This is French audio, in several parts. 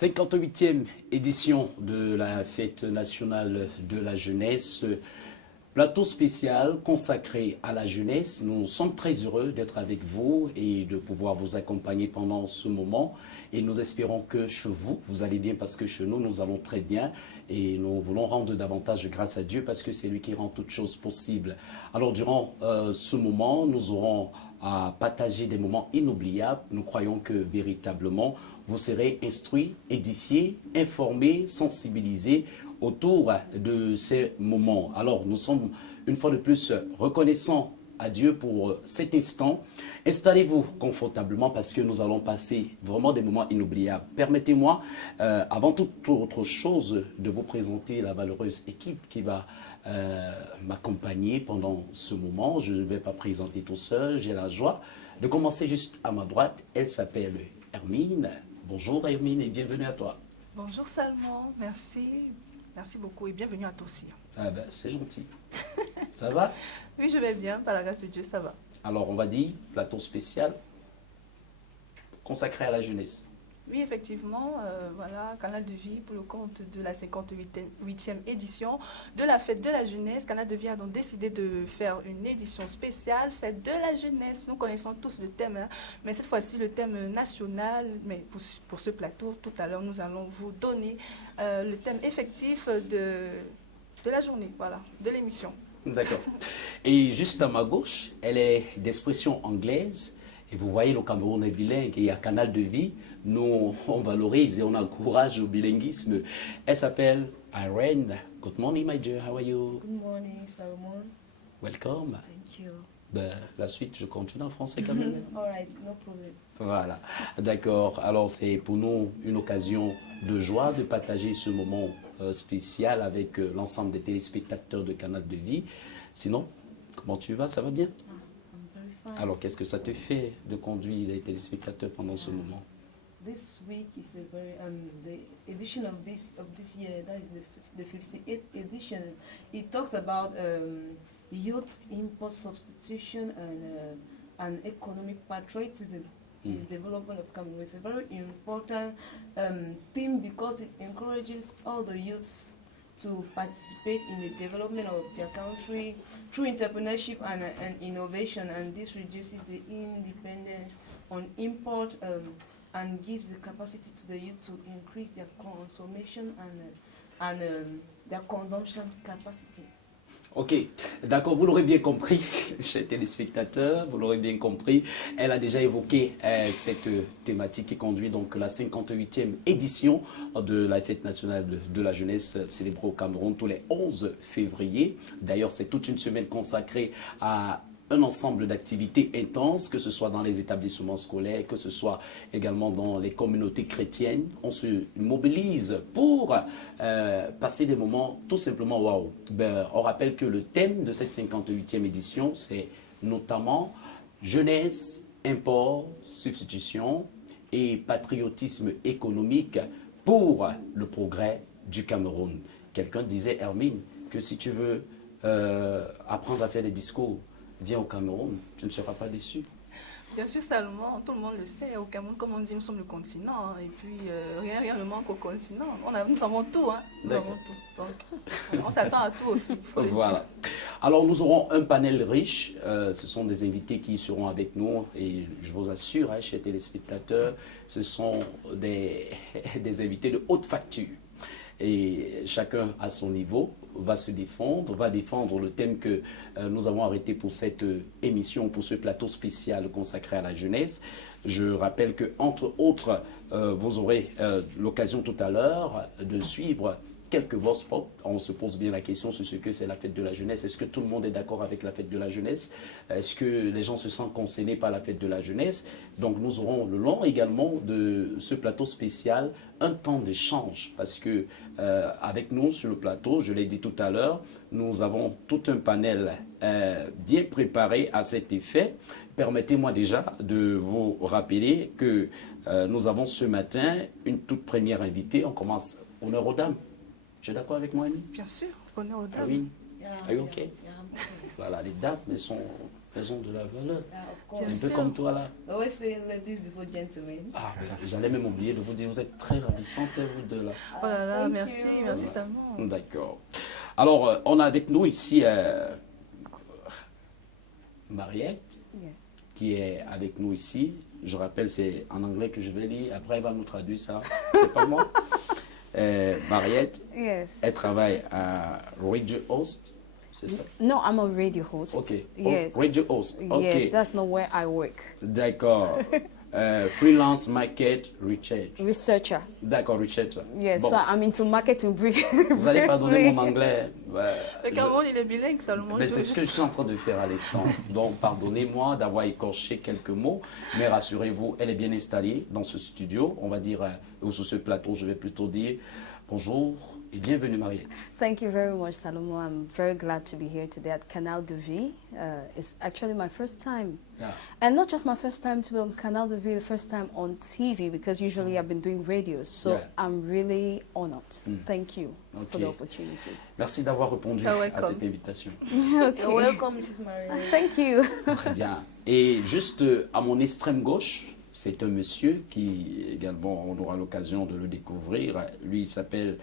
58e édition de la Fête nationale de la jeunesse, plateau spécial consacré à la jeunesse. Nous sommes très heureux d'être avec vous et de pouvoir vous accompagner pendant ce moment. Et nous espérons que chez vous, vous allez bien parce que chez nous, nous allons très bien. Et nous voulons rendre davantage grâce à Dieu parce que c'est lui qui rend toutes choses possibles. Alors durant ce moment, nous aurons à partager des moments inoubliables. Nous croyons que véritablement, vous serez instruits, édifiés, informés, sensibilisés autour de ces moments. Alors nous sommes une fois de plus reconnaissants à Dieu pour cet instant. Installez-vous confortablement parce que nous allons passer vraiment des moments inoubliables. Permettez-moi, avant toute autre chose, de vous présenter la valeureuse équipe qui va m'accompagner pendant ce moment. Je ne vais pas présenter tout seul, j'ai la joie de commencer juste à ma droite. Elle s'appelle Hermine. Bonjour Hermine et bienvenue à toi. Bonjour Salmon, merci. Merci beaucoup et bienvenue à toi aussi. Ah ben, c'est gentil. Ça va? Oui, je vais bien, par la grâce de Dieu, ça va. Alors, on va dire plateau spécial consacré à la jeunesse. Oui, effectivement, voilà, Canal de Vie pour le compte de la 58e édition de la Fête de la Jeunesse. Canal de Vie a donc décidé de faire une édition spéciale, Fête de la Jeunesse. Nous connaissons tous le thème, hein, mais cette fois-ci le thème national. Mais pour ce plateau, tout à l'heure, nous allons vous donner le thème effectif de la journée, voilà, de l'émission. D'accord. Et juste à ma gauche, elle est d'expression anglaise. Et vous voyez, le Cameroun est bilingue et il y a Canal de Vie. Nous, on valorise et on encourage le bilinguisme. Elle s'appelle Irene. Good morning, my dear. How are you? Good morning, Salomon. Welcome. Thank you. Ben, la suite, je continue en français quand même. All right, no problem. Voilà, d'accord. Alors, c'est pour nous une occasion de joie de partager ce moment spécial avec l'ensemble des téléspectateurs de Canal de Vie. Sinon, comment tu vas? Ça va bien? I'm very fine. Alors, qu'est-ce que ça te fait de conduire les téléspectateurs pendant ce moment? This week is a very the edition of this year. That is the 58th edition. It talks about youth import substitution and economic patriotism in the development of Cameroon. It's a very important theme because it encourages all the youths to participate in the development of their country through entrepreneurship and innovation, and this reduces the independence on import and gives the capacity to the youth to increase their consumption and their consumption capacity. Ok, d'accord, vous l'aurez bien compris, chers téléspectateurs, vous l'aurez bien compris, elle a déjà évoqué cette thématique qui conduit donc la 58e édition de la Fête nationale de la jeunesse célébrée au Cameroun tous les 11 février. D'ailleurs, c'est toute une semaine consacrée à un ensemble d'activités intenses, que ce soit dans les établissements scolaires, que ce soit également dans les communautés chrétiennes. On se mobilise pour passer des moments tout simplement waouh. Ben, on rappelle que le thème de cette 58e édition, c'est notamment jeunesse, import, substitution et patriotisme économique pour le progrès du Cameroun. Quelqu'un disait, Hermine, que si tu veux apprendre à faire des discours, viens au Cameroun, tu ne seras pas déçu. Bien sûr, Salomon, tout le monde le sait, au Cameroun, comme on dit, nous sommes le continent, hein, et puis rien ne manque au continent. Nous avons tout, hein, nous avons tout. Donc, on s'attend à tout aussi, faut le voilà. dire. Alors, nous aurons un panel riche. Ce sont des invités qui seront avec nous. Et je vous assure, hein, chers téléspectateurs, ce sont des invités de haute facture. Et chacun à son niveau va se défendre, va défendre le thème que nous avons arrêté pour cette émission, pour ce plateau spécial consacré à la jeunesse. Je rappelle que, entre autres, vous aurez l'occasion tout à l'heure de suivre quelques voix spots. On se pose bien la question sur ce que c'est la fête de la jeunesse. Est-ce que tout le monde est d'accord avec la fête de la jeunesse? Est-ce que les gens se sentent concernés par la fête de la jeunesse? Donc nous aurons le long également de ce plateau spécial un temps d'échange parce que avec nous sur le plateau, je l'ai dit tout à l'heure, nous avons tout un panel bien préparé à cet effet. Permettez-moi déjà de vous rappeler que nous avons ce matin une toute première invitée. On commence honneur aux dames. Tu es d'accord avec moi, Annie? Bien sûr, honneur aux dames. Ah oui. Yeah, Are you okay? yeah, I'm okay. Voilà, les dames, elles sont elles ont de la valeur. Yeah, of Un course. Bien peu sûr. comme toi là. Always say ladies before gentlemen. Ah, j'allais même oublier de vous dire, vous êtes très ravissantes, vous deux là. Oh là là, Thank merci, you. merci Salmon. D'accord. Alors, on a avec nous ici Mariette, Yes. qui est avec nous ici. Je rappelle, c'est en anglais que je vais lire. Après, elle va nous traduire ça. C'est pas moi. Mariette, Yes. elle travaille à Radio Host. C'est ça? No, I'm a radio host. Ok. Yes. Oh, Radio Host. Ok. Yes, that's not where I work. D'accord. Freelance Market Researcher. D'accord, researcher. Yes, Bon, so I'm into marketing briefly. vous n'allez pas donner mon anglais. Le Cameroun, il est bilingue, Salomon. Mais c'est ce que je suis en train de faire à l'instant. Donc, pardonnez-moi d'avoir écorché quelques mots, mais rassurez-vous, elle est bien installée dans ce studio. On va dire, ou sur ce plateau, je vais plutôt dire bonjour et bienvenue, Mariette. Thank you very much, Salomo. I'm very glad to be here today at Canal de Vie. It's actually my first time. Yeah. And not just my first time to be on Canal de Vie, the first time on TV, because usually I've been doing radio. So Yeah. I'm really honored. Mm. Thank you for Okay. the opportunity. Merci d'avoir répondu You're à welcome. cette invitation. Okay. You're welcome, Mrs. Maria. Thank you. Très bien. Et juste à mon extrême gauche, c'est un monsieur qui également, on aura l'occasion de le découvrir. Lui, il s'appelle,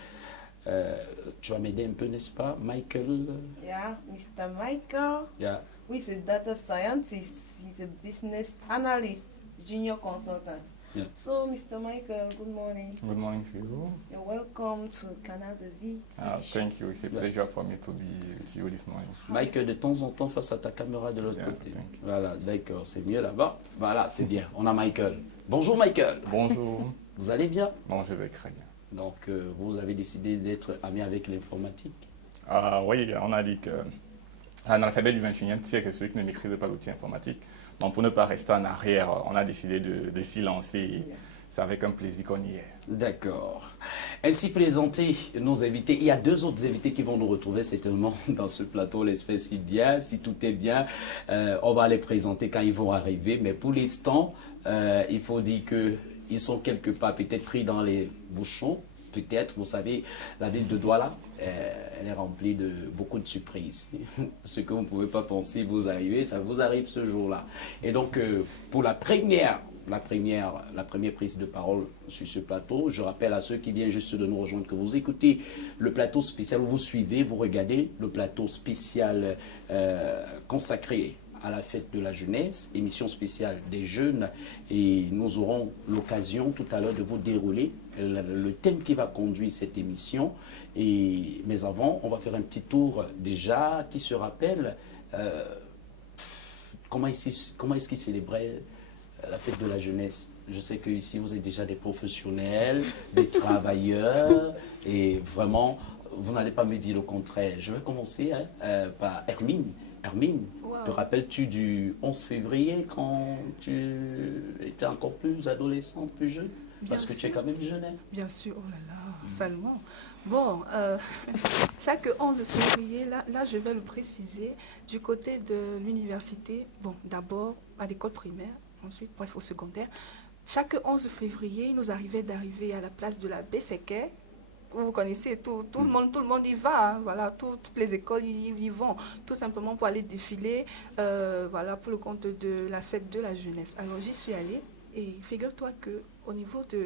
tu vas m'aider un peu, n'est-ce pas, Michael? Yeah, Mr. Michael. Yeah. Who is a data scientist. He's a business analyst, junior consultant. Yeah. So, Mr. Michael, good morning. Good morning to you. You're welcome to Canal de Vie. Thank you. It's a pleasure for me to be with you this morning. Michael, de temps en temps, face à ta caméra de l'autre Yeah, côté. thank you. Voilà, d'accord, c'est mieux là-bas. Voilà, c'est bien. On a Michael. Bonjour Michael. Bonjour. Vous allez bien? Bon, je vais très bien. Donc, vous avez décidé d'être ami avec l'informatique. Oui, on a dit que l'analphabète du 21e siècle est celui qui ne maîtrise pas l'outil informatique. Donc, pour ne pas rester en arrière, on a décidé de s'y lancer. Et c'est avec un plaisir qu'on y est. D'accord. Ainsi présentés nos invités, il y a deux autres invités qui vont nous retrouver certainement dans ce plateau, l'espèce si bien, si tout est bien. On va les présenter quand ils vont arriver, mais pour l'instant, il faut dire qu'ils sont quelque part peut-être pris dans les bouchons. Peut-être, vous savez, la ville de Douala, elle est remplie de beaucoup de surprises. Ce que vous ne pouvez pas penser vous arriver, ça vous arrive ce jour-là. Et donc, pour la première prise de parole sur ce plateau, je rappelle à ceux qui viennent juste de nous rejoindre que vous écoutez le plateau spécial, vous suivez, vous regardez le plateau spécial consacré à la fête de la jeunesse, émission spéciale des jeunes, et nous aurons l'occasion tout à l'heure de vous dérouler le thème qui va conduire cette émission. Mais avant, on va faire un petit tour déjà qui se rappelle comment est-ce qu'ils célébraient la fête de la jeunesse. Je sais que ici vous êtes déjà des professionnels, des travailleurs, et vraiment, vous n'allez pas me dire le contraire. Je vais commencer par Hermine. Hermine, Wow. te rappelles-tu du 11 février quand tu étais encore plus adolescente, plus jeune? Parce que tu es sûr. quand même jeune. Hein? Bien sûr, oh là là, Salomon. Bon, chaque 11 février, là, je vais le préciser, du côté de l'université, bon, d'abord à l'école primaire, ensuite, bref, au secondaire, chaque 11 février, il nous arrivait d'arriver à la place de la Besséquet. Vous connaissez, tout le monde y va, hein, voilà, toutes les écoles y vont, tout simplement pour aller défiler, voilà, pour le compte de la fête de la jeunesse. Alors j'y suis allée et figure-toi qu'au niveau de,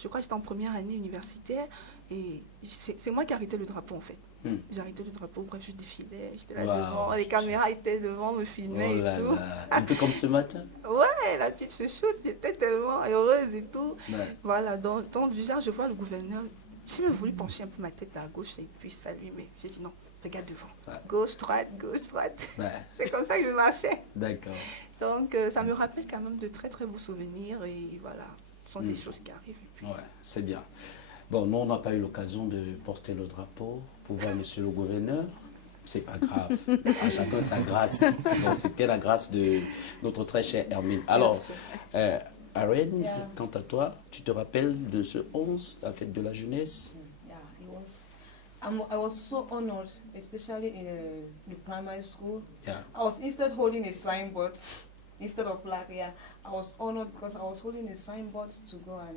je crois que j'étais en première année universitaire et c'est moi qui arrêtais le drapeau en fait. J'ai arrêté le drapeau, bref, je défilais, j'étais là devant, les caméras étaient devant, me filmaient et tout. Un peu comme ce matin. Ouais, la petite chouchoute, j'étais tellement heureuse et tout. Ouais. Voilà, donc du genre, je vois le gouverneur. J'ai même voulu pencher un peu ma tête à gauche et puis saluer, mais j'ai dit non, regarde devant. Ouais. Gauche, droite, gauche, droite. Ouais. C'est comme ça que je marchais. D'accord. Donc ça me rappelle quand même de très très beaux souvenirs et voilà, ce sont des choses qui arrivent. Et puis, Ouais, c'est bien. Bon, nous, on n'a pas eu l'occasion de porter le drapeau pour voir monsieur le gouverneur. C'est pas grave. À chacun sa grâce. Donc, c'était la grâce de notre très chère Hermine. Alors, Aren, Yeah. quant à toi, tu te rappelles de ce 11, la fête de la jeunesse? Yeah, it was. I was so honored, especially in the primary school. Yeah. I was instead holding a signboard instead of plaque. Yeah, I was honored because I was holding a signboard to go and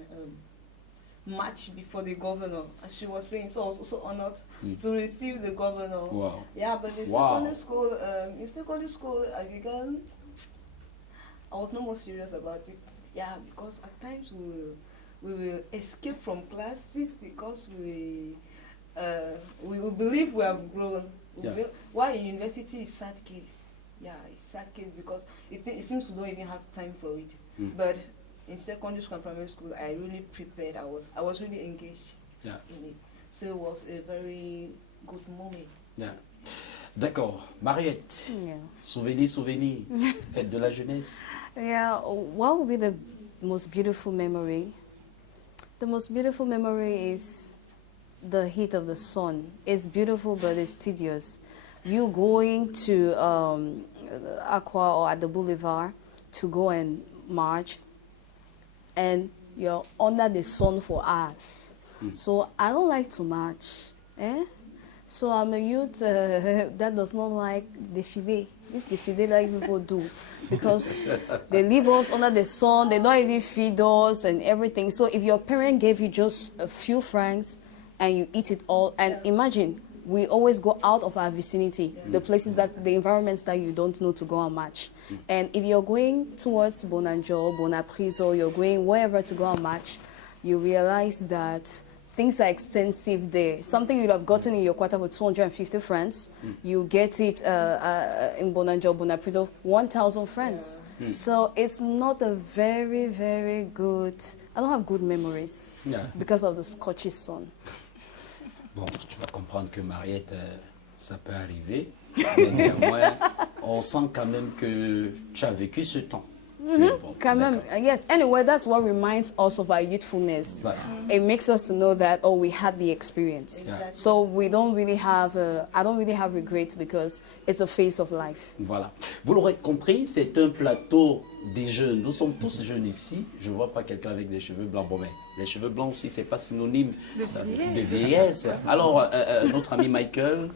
march before the governor. And she was saying, so I was also honored to receive the governor. Wow. Yeah, but in secondary school, I began, I was no more serious about it. Yeah, because at times we will escape from classes because we will believe we have grown. Why in university is sad case. Yeah, it's sad case because it seems we don't even have time for it. But in secondary school and primary school, I really prepared. I was really engaged in it. So it was a very good moment. Yeah. D'accord. Mariette, souvenir, fête de la jeunesse. Yeah, what would be the most beautiful memory? The most beautiful memory is the heat of the sun. It's beautiful, but it's tedious. You going to Aqua or at the boulevard to go and march, and you're under the sun for hours. So I don't like to march. So I'm a youth that does not like défilé. This défilé that people do, because they leave us under the sun, they don't even feed us and everything. So if your parent gave you just a few francs and you eat it all, and imagine, we always go out of our vicinity, the places the environments that you don't know to go and match. And if you're going towards Bonanjo, Bonaprise, or you're going wherever to go and match, you realize that things are expensive there. Something you'd have gotten in your quarter for 250 francs, you get it in Bonanjo, Bonaprise, 1,000 francs. So it's not a very, very good, I don't have good memories because of the scorchy sun. Bon, tu vas comprendre que Mariette, ça peut arriver, mais néanmoins, on sent quand même que tu as vécu ce temps. Quand même, yes. Anyway, that's what reminds us of our youthfulness. It makes us to know that, oh, we had the experience. So we don't really have, I don't really have regrets because it's a phase of life. Voilà. Vous l'aurez compris, c'est un plateau des jeunes. Nous sommes tous jeunes ici. Je ne vois pas quelqu'un avec des cheveux blancs. Bon, mais les cheveux blancs aussi, ce n'est pas synonyme de vieillesse. Alors, notre ami Michael,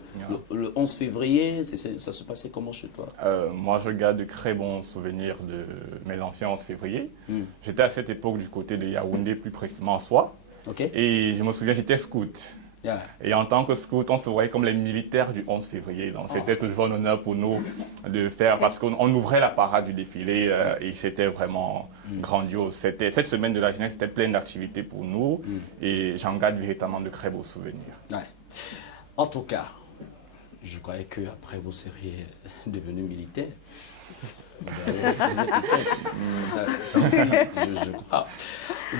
le 11 février, ça se passait comment chez toi? Moi, je garde de très bons souvenirs de mes anciens 11 février. J'étais à cette époque du côté de Yaoundé, plus précisément à Soie. Et je me souviens, j'étais scout. Et en tant que scout, on se voyait comme les militaires du 11 février. Donc c'était toujours un honneur pour nous de faire, parce qu'on ouvrait la parade du défilé et c'était vraiment grandiose. Cette semaine de la jeunesse était pleine d'activités pour nous et j'en garde véritablement de très beaux souvenirs. En tout cas, je croyais qu'après vous seriez devenu militaire. Vous avez refusé peut-être. Ça aussi, je crois.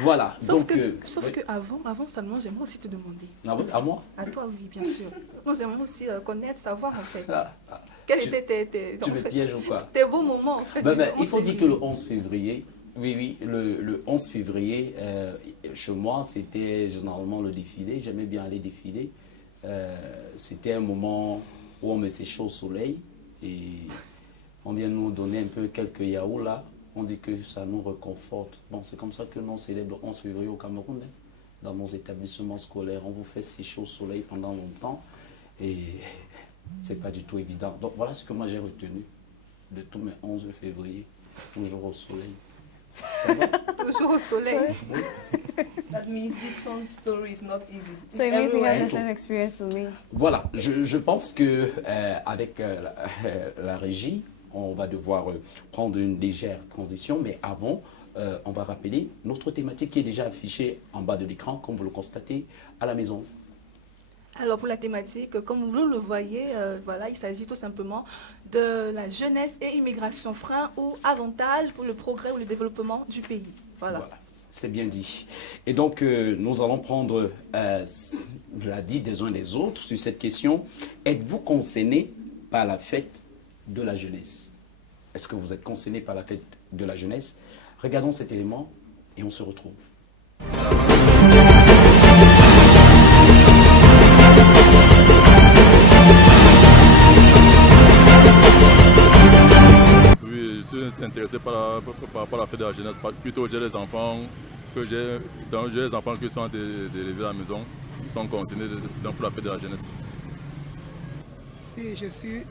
Voilà. Sauf que avant seulement, j'aimerais aussi te demander. Ah oui, à moi? À toi, oui, bien sûr. Moi, j'aimerais aussi connaître, savoir en fait. Quels étaient tu me pièges ou quoi? Tes beaux moments en fait. Il faut dire que le 11 février, le 11 février, chez moi, c'était généralement le défilé. J'aimais bien aller défiler. C'était un moment où on me séchait au soleil et on vient nous donner un peu quelques yaourts là. On dit que ça nous réconforte. Bon, c'est comme ça que nous célébrons le 11 février au Cameroun. Dans nos établissements scolaires, on vous fait sécher au soleil pendant longtemps. Et c'est pas du tout évident. Donc voilà ce que moi j'ai retenu de tous mes 11 février. Toujours au soleil. Ça va? Toujours au soleil. That means this song story is not easy. So it means you had the same experience with me. Voilà, je pense que avec la régie, on va devoir prendre une légère transition, mais avant, on va rappeler notre thématique qui est déjà affichée en bas de l'écran, comme vous le constatez à la maison. Alors pour la thématique, comme vous le voyez, voilà, il s'agit tout simplement de la jeunesse et immigration, freins ou avantages pour le progrès ou le développement du pays. Voilà. C'est bien dit. Et donc, nous allons prendre l'avis des uns des autres sur cette question. Êtes-vous concerné par la fête de la jeunesse? Est-ce que vous êtes concerné par la fête de la jeunesse? Regardons cet élément et on se retrouve. Oui, je suis intéressé par la fête de la jeunesse, plutôt j'ai des enfants j'ai des enfants qui sont élevés à la maison, qui sont concernés pour la fête de la jeunesse. Si, je suis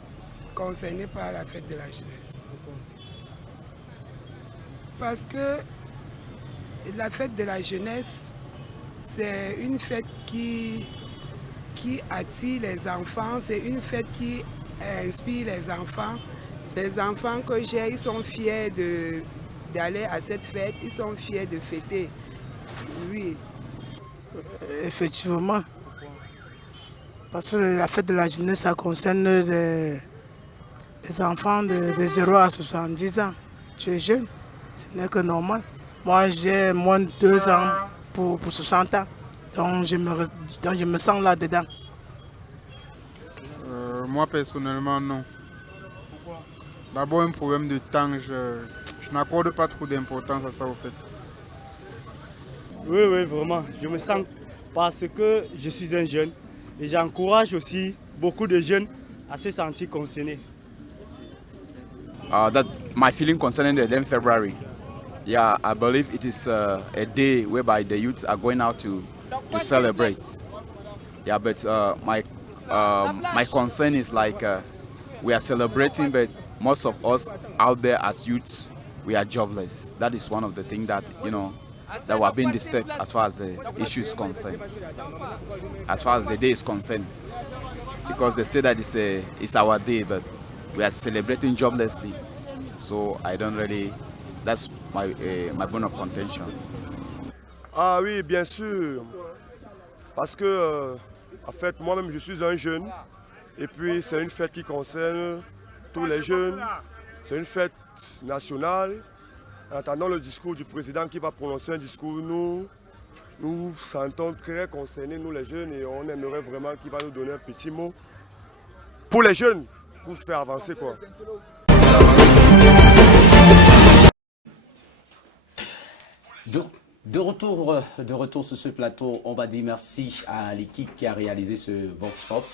concerné par la fête de la jeunesse. Parce que la fête de la jeunesse, c'est une fête qui attire les enfants, c'est une fête qui inspire les enfants. Les enfants que j'ai, ils sont fiers d'aller à cette fête, ils sont fiers de fêter. Oui. Effectivement. Parce que la fête de la jeunesse, ça concerne les enfants de 0 à 70 ans. Tu es jeune, ce n'est que normal. Moi, j'ai moins de 2 ans pour 60 ans. Donc je me sens là-dedans. Moi, personnellement, non. Pourquoi? D'abord, un problème de temps. Je n'accorde pas trop d'importance à ça, au fait. Oui, vraiment. Je me sens parce que je suis un jeune et j'encourage aussi beaucoup de jeunes à se sentir concernés. That my feeling concerning the 11th February. Yeah, I believe it is a day whereby the youths are going out to celebrate. Yeah, but my concern is like we are celebrating, but most of us out there as youths, we are jobless. That is one of the things that, you know, that we are being disturbed as far as the issue is concerned, as far as the day is concerned. Because they say that it's our day, but we are celebrating joblessly. So I don't really, that's my bone of contention. Ah oui, bien sûr. Parce que, en fait, moi-même, je suis un jeune. Et puis, c'est une fête qui concerne tous les jeunes. C'est une fête nationale. En attendant le discours du président qui va prononcer un discours, nous sentons très concernés, nous les jeunes, et on aimerait vraiment qu'il va nous donner un petit mot pour les jeunes, pour se faire avancer, quoi. De retour sur ce plateau, on va dire merci à l'équipe qui a réalisé ce Vox Pop.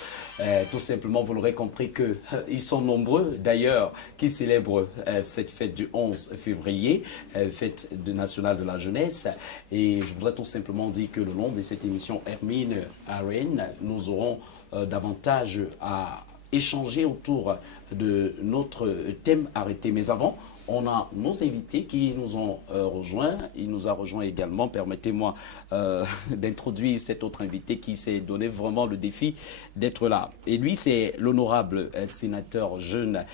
Tout simplement, vous l'aurez compris qu'ils sont nombreux d'ailleurs qui célèbrent cette fête du 11 février, fête nationale de la jeunesse. Et je voudrais tout simplement dire que le long de cette émission Hermine Arène, nous aurons davantage à échanger autour de notre thème arrêté. Mais avant, on a nos invités qui nous ont rejoints. Il nous a rejoints également. Permettez-moi d'introduire cet autre invité qui s'est donné vraiment le défi d'être là. Et lui, c'est l'honorable sénateur jeune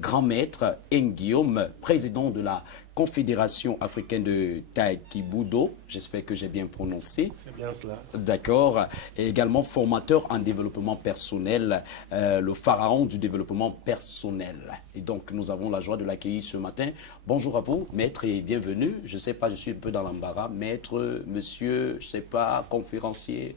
grand maître Guillaume, président de la Confédération africaine de Taekwondo. J'espère que j'ai bien prononcé. C'est bien cela. D'accord. Et également formateur en développement personnel, le pharaon du développement personnel. Et donc, nous avons la joie de l'accueillir ce matin. Bonjour à vous, maître, et bienvenue. Je ne sais pas, je suis un peu dans l'embarras. Maître, monsieur, je ne sais pas, conférencier.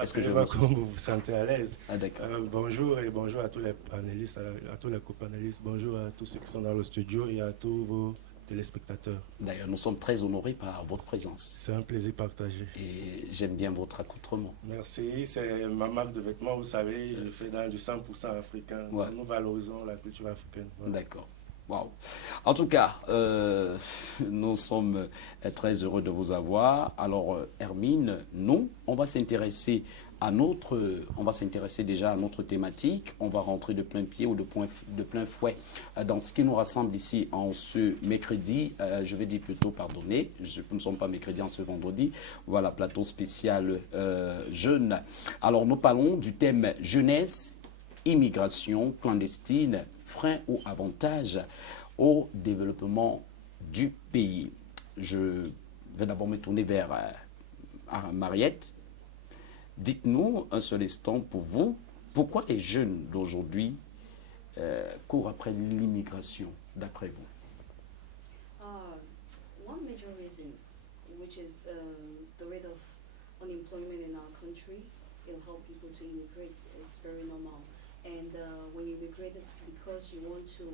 Est-ce que je vois comme vous vous sentez à l'aise? Ah, d'accord. Bonjour et bonjour à tous les panélistes, à tous les copanélistes. Bonjour à tous ceux qui sont dans le studio et à tous vos téléspectateurs. D'ailleurs, nous sommes très honorés par votre présence. C'est un plaisir partagé. Et j'aime bien votre accoutrement. Merci. C'est ma marque de vêtements, vous savez, je fais dans du 100% africain. Ouais. Nous valorisons la culture africaine. Voilà. D'accord. Wow. En tout cas, nous sommes très heureux de vous avoir. Alors, Hermine, nous, on va s'intéresser déjà à notre thématique. On va rentrer de plein pied ou de plein fouet dans ce qui nous rassemble ici en ce mercredi. Je vais dire plutôt, pardonnez, nous ne sommes pas mercredi, en ce vendredi. Voilà, plateau spécial jeunes. Alors, nous parlons du thème jeunesse, immigration clandestine, freins ou avantages au développement du pays. Je vais d'abord me tourner vers Mariette. Dites-nous un seul instant pour vous, pourquoi les jeunes d'aujourd'hui courent après l'immigration, d'après vous? One major reason, which is the rate of unemployment in our country, it'll help people to immigrate. It's very normal. And when you immigrate, it's because you want to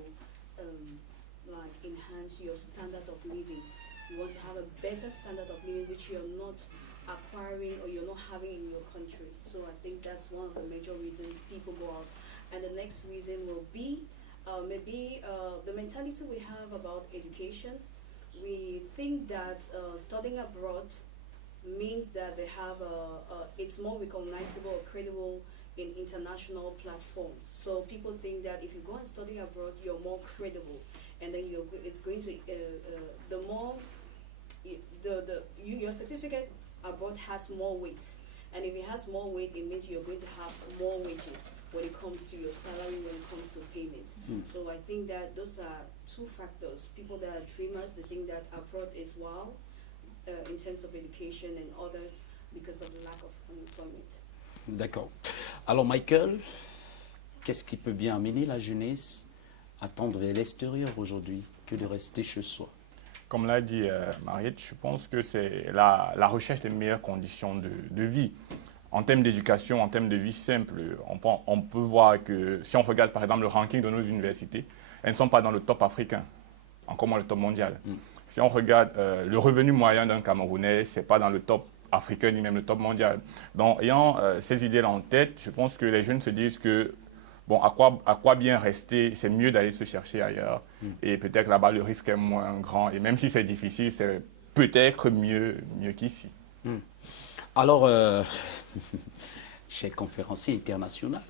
like enhance your standard of living. You want to have a better standard of living, which you're not acquiring or you're not having in your country. So I think that's one of the major reasons people go out. And the next reason will be maybe the mentality we have about education. We think that studying abroad means that they have it's more recognizable or credible in international platforms. So people think that if you go and study abroad, you're more credible, and then it's going to the more your certificate abroad has more weight. And if it has more weight, it means you're going to have more wages when it comes to your salary, when it comes to payment. So I think that those are two factors. People that are dreamers, they think that abroad is wow in terms of education, and others because of the lack of unemployment. D'accord. Alors Michael, qu'est-ce qui peut bien amener la jeunesse à tendre vers l'extérieur aujourd'hui que de rester chez soi? Comme l'a dit Mariette, je pense que c'est la recherche des meilleures conditions de vie. En termes d'éducation, en termes de vie simple, on peut voir que si on regarde par exemple le ranking de nos universités, elles ne sont pas dans le top africain, encore moins le top mondial. Si on regarde le revenu moyen d'un Camerounais, ce n'est pas dans le top africain ni même le top mondial. Donc ayant ces idées-là en tête, je pense que les jeunes se disent que bon, à quoi bien rester, c'est mieux d'aller se chercher ailleurs. Et peut-être là-bas, le risque est moins grand. Et même si c'est difficile, c'est peut-être mieux qu'ici. Alors, cher conférencier international,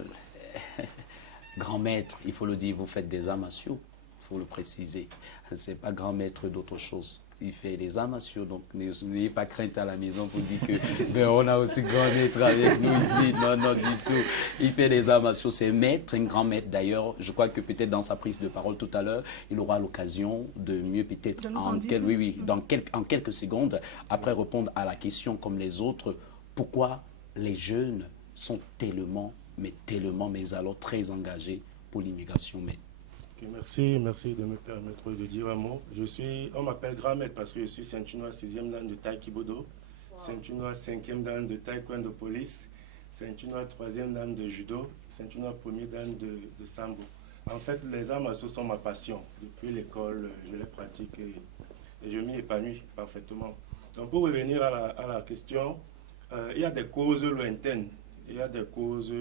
grand maître, il faut le dire, vous faites des arts martiaux, il faut le préciser. Ce n'est pas grand maître d'autre chose. Il fait des arts martiaux, donc n'ayez pas crainte à la maison pour dire que ben, on a aussi grand maître avec nous ici. Non, non, du tout. Il fait des arts martiaux, c'est maître, un grand maître d'ailleurs. Je crois que peut-être dans sa prise de parole tout à l'heure, il aura l'occasion de mieux peut-être en quelques secondes, après répondre à la question comme les autres, pourquoi les jeunes sont tellement, mais alors très engagés pour l'immigration. Merci de me permettre de dire un mot. On m'appelle grand maître parce que je suis ceinture noire 6e dan de Taekwondo, ceinture noire 5e dan de Taekwondo Police, ceinture noire 3e dan de Judo, ceinture noire 1er dan de Sambo. En fait, les arts martiaux sont ma passion. Depuis l'école, je les pratique et je m'y épanouis parfaitement. Donc pour revenir à la question, il y a des causes lointaines, il y a des causes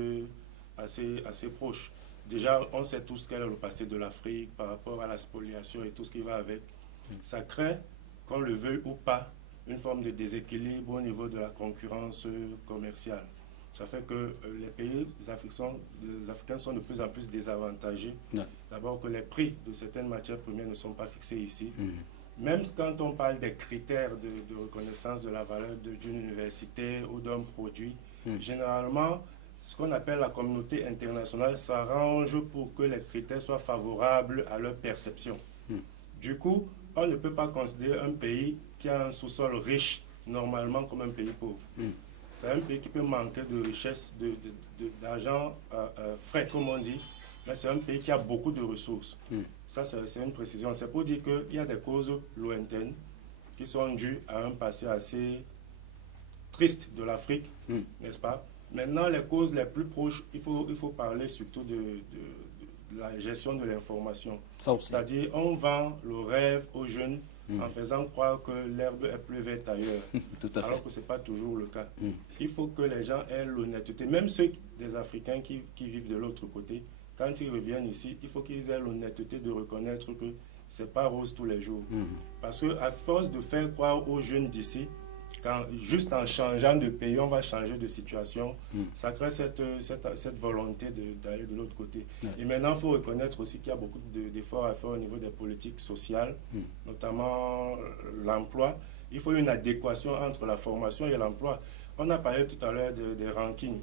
assez proches. Déjà, on sait tous quel est le passé de l'Afrique par rapport à la spoliation et tout ce qui va avec. Ça crée, qu'on le veuille ou pas, une forme de déséquilibre au niveau de la concurrence commerciale. Ça fait que les pays africains sont de plus en plus désavantagés. D'abord que les prix de certaines matières premières ne sont pas fixés ici. Même quand on parle des critères de reconnaissance de la valeur d'une université ou d'un produit, généralement, ce qu'on appelle la communauté internationale s'arrange pour que les critères soient favorables à leur perception. Du coup, on ne peut pas considérer un pays qui a un sous-sol riche normalement comme un pays pauvre. C'est un pays qui peut manquer de richesse, d'argent frais, comme on dit, mais c'est un pays qui a beaucoup de ressources. Ça, c'est une précision. C'est pour dire qu'il y a des causes lointaines qui sont dues à un passé assez triste de l'Afrique, n'est-ce pas? Maintenant, les causes les plus proches, il faut parler surtout de la gestion de l'information. C'est-à-dire, on vend le rêve aux jeunes en faisant croire que l'herbe est plus verte ailleurs, alors que ce n'est pas toujours le cas. Il faut que les gens aient l'honnêteté, même ceux des Africains qui vivent de l'autre côté, quand ils reviennent ici, il faut qu'ils aient l'honnêteté de reconnaître que ce n'est pas rose tous les jours. Parce qu'à force de faire croire aux jeunes d'ici, juste en changeant de pays, on va changer de situation. Ça crée cette volonté d'aller de l'autre côté. Et maintenant, il faut reconnaître aussi qu'il y a beaucoup d'efforts à faire au niveau des politiques sociales, notamment l'emploi. Il faut une adéquation entre la formation et l'emploi. On a parlé tout à l'heure des rankings.